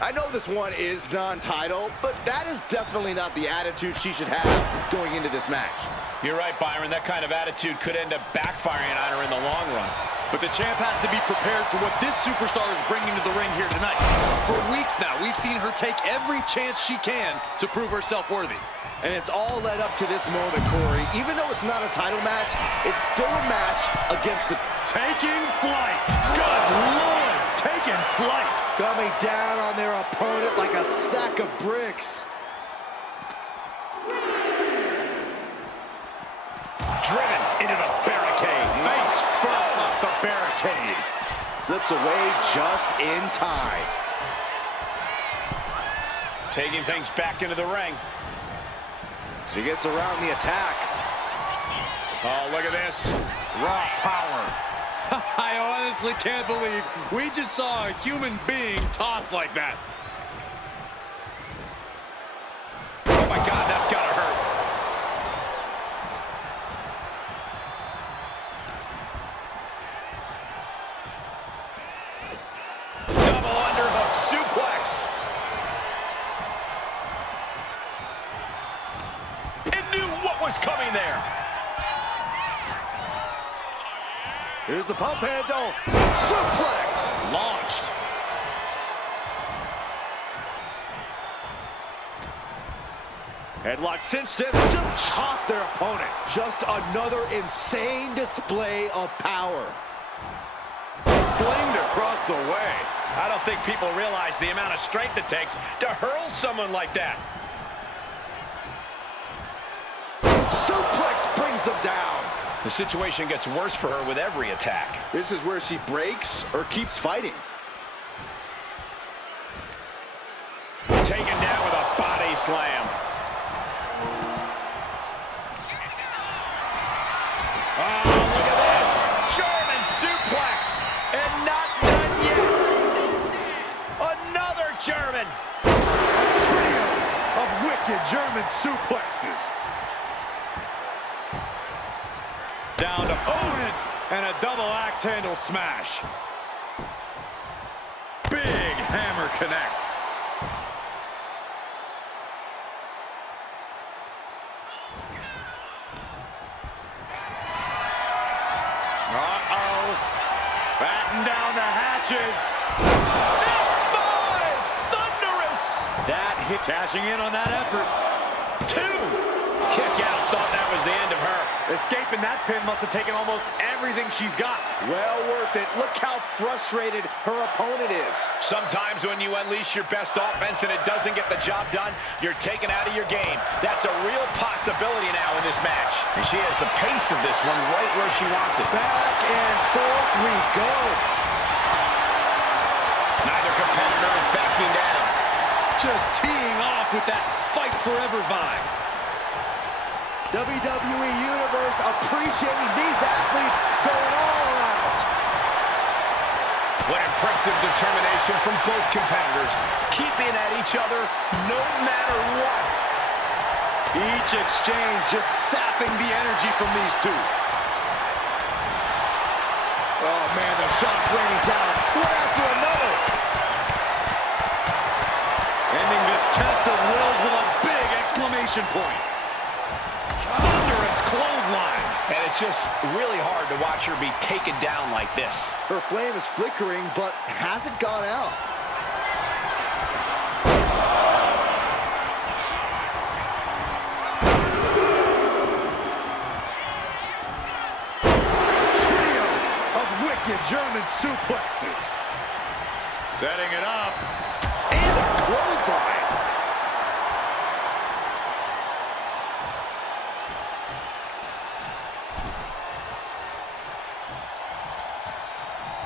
I know this one is non-title, but that is definitely not the attitude she should have going into this match. You're right, Byron. That kind of attitude could end up backfiring on her in the long run. But the champ has to be prepared for what this superstar is bringing to the ring here tonight. For weeks now, we've seen her take every chance she can to prove herself worthy. And it's all led up to this moment, Corey. Even though it's not a title match, it's still a match against the... Taking flight. Good Lord, taking flight. Coming down on their opponent like a sack of bricks. Driven into the barricade. Face first off the barricade. Slips away just in time. Taking things back into the ring. She gets around the attack. Oh, look at this. Raw power. I honestly can't believe we just saw a human being tossed like that. Oh, my God, that's got to hurt. Double underhook suplex. It knew what was coming there. Here's the pump handle. Suplex. Launched. Headlock cinched in. Just tossed their opponent. Just another insane display of power. Flamed across the way. I don't think people realize the amount of strength it takes to hurl someone like that. Suplex brings them down. The situation gets worse for her with every attack. This is where she breaks or keeps fighting. Taken down with a body slam. Oh, look at this. German suplex. And not done yet. Another German. A trio of wicked German suplexes. Down to opponent and a double axe handle smash. Big hammer connects. Uh-oh. Batten down the hatches. F5! Thunderous! That hit. Cashing in on that effort. 2. Kick out. Thought that was the end of her. Escaping that pin must have taken almost everything she's got. Well worth it. Look how frustrated her opponent is. Sometimes when you unleash your best offense and it doesn't get the job done, you're taken out of your game. That's a real possibility now in this match. And she has the pace of this one right where she wants it. Back and forth we go. Neither competitor is backing down. Just teeing off with that fight forever vibe. WWE Universe appreciating these athletes going all out. What impressive determination from both competitors, keeping at each other no matter what. Each exchange just sapping the energy from these two. Oh man, the shots raining down, one after another. Ending this test of wills with a big exclamation point. Thunderous clothesline. And it's just really hard to watch her be taken down like this. Her flame is flickering, but hasn't gone out. Trio of wicked German suplexes. Setting it up. And a clothesline.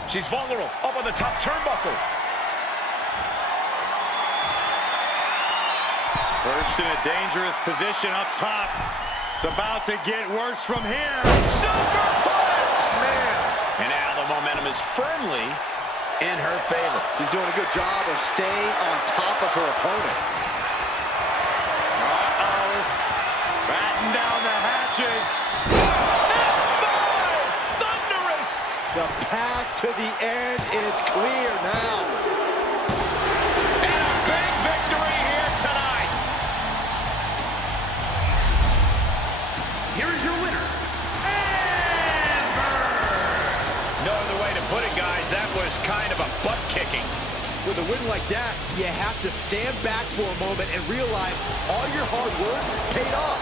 She's vulnerable, up on the top turnbuckle. Perched in a dangerous position up top. It's about to get worse from here. Superplex! Man. And now the momentum is firmly in her favor. She's doing a good job of staying on top of her opponent. Uh-oh. Batten down the hatches. The path to the end is clear now. And a big victory here tonight. Here is your winner, Amber! No other way to put it, guys. That was kind of a butt kicking. With a win like that, you have to stand back for a moment and realize all your hard work paid off.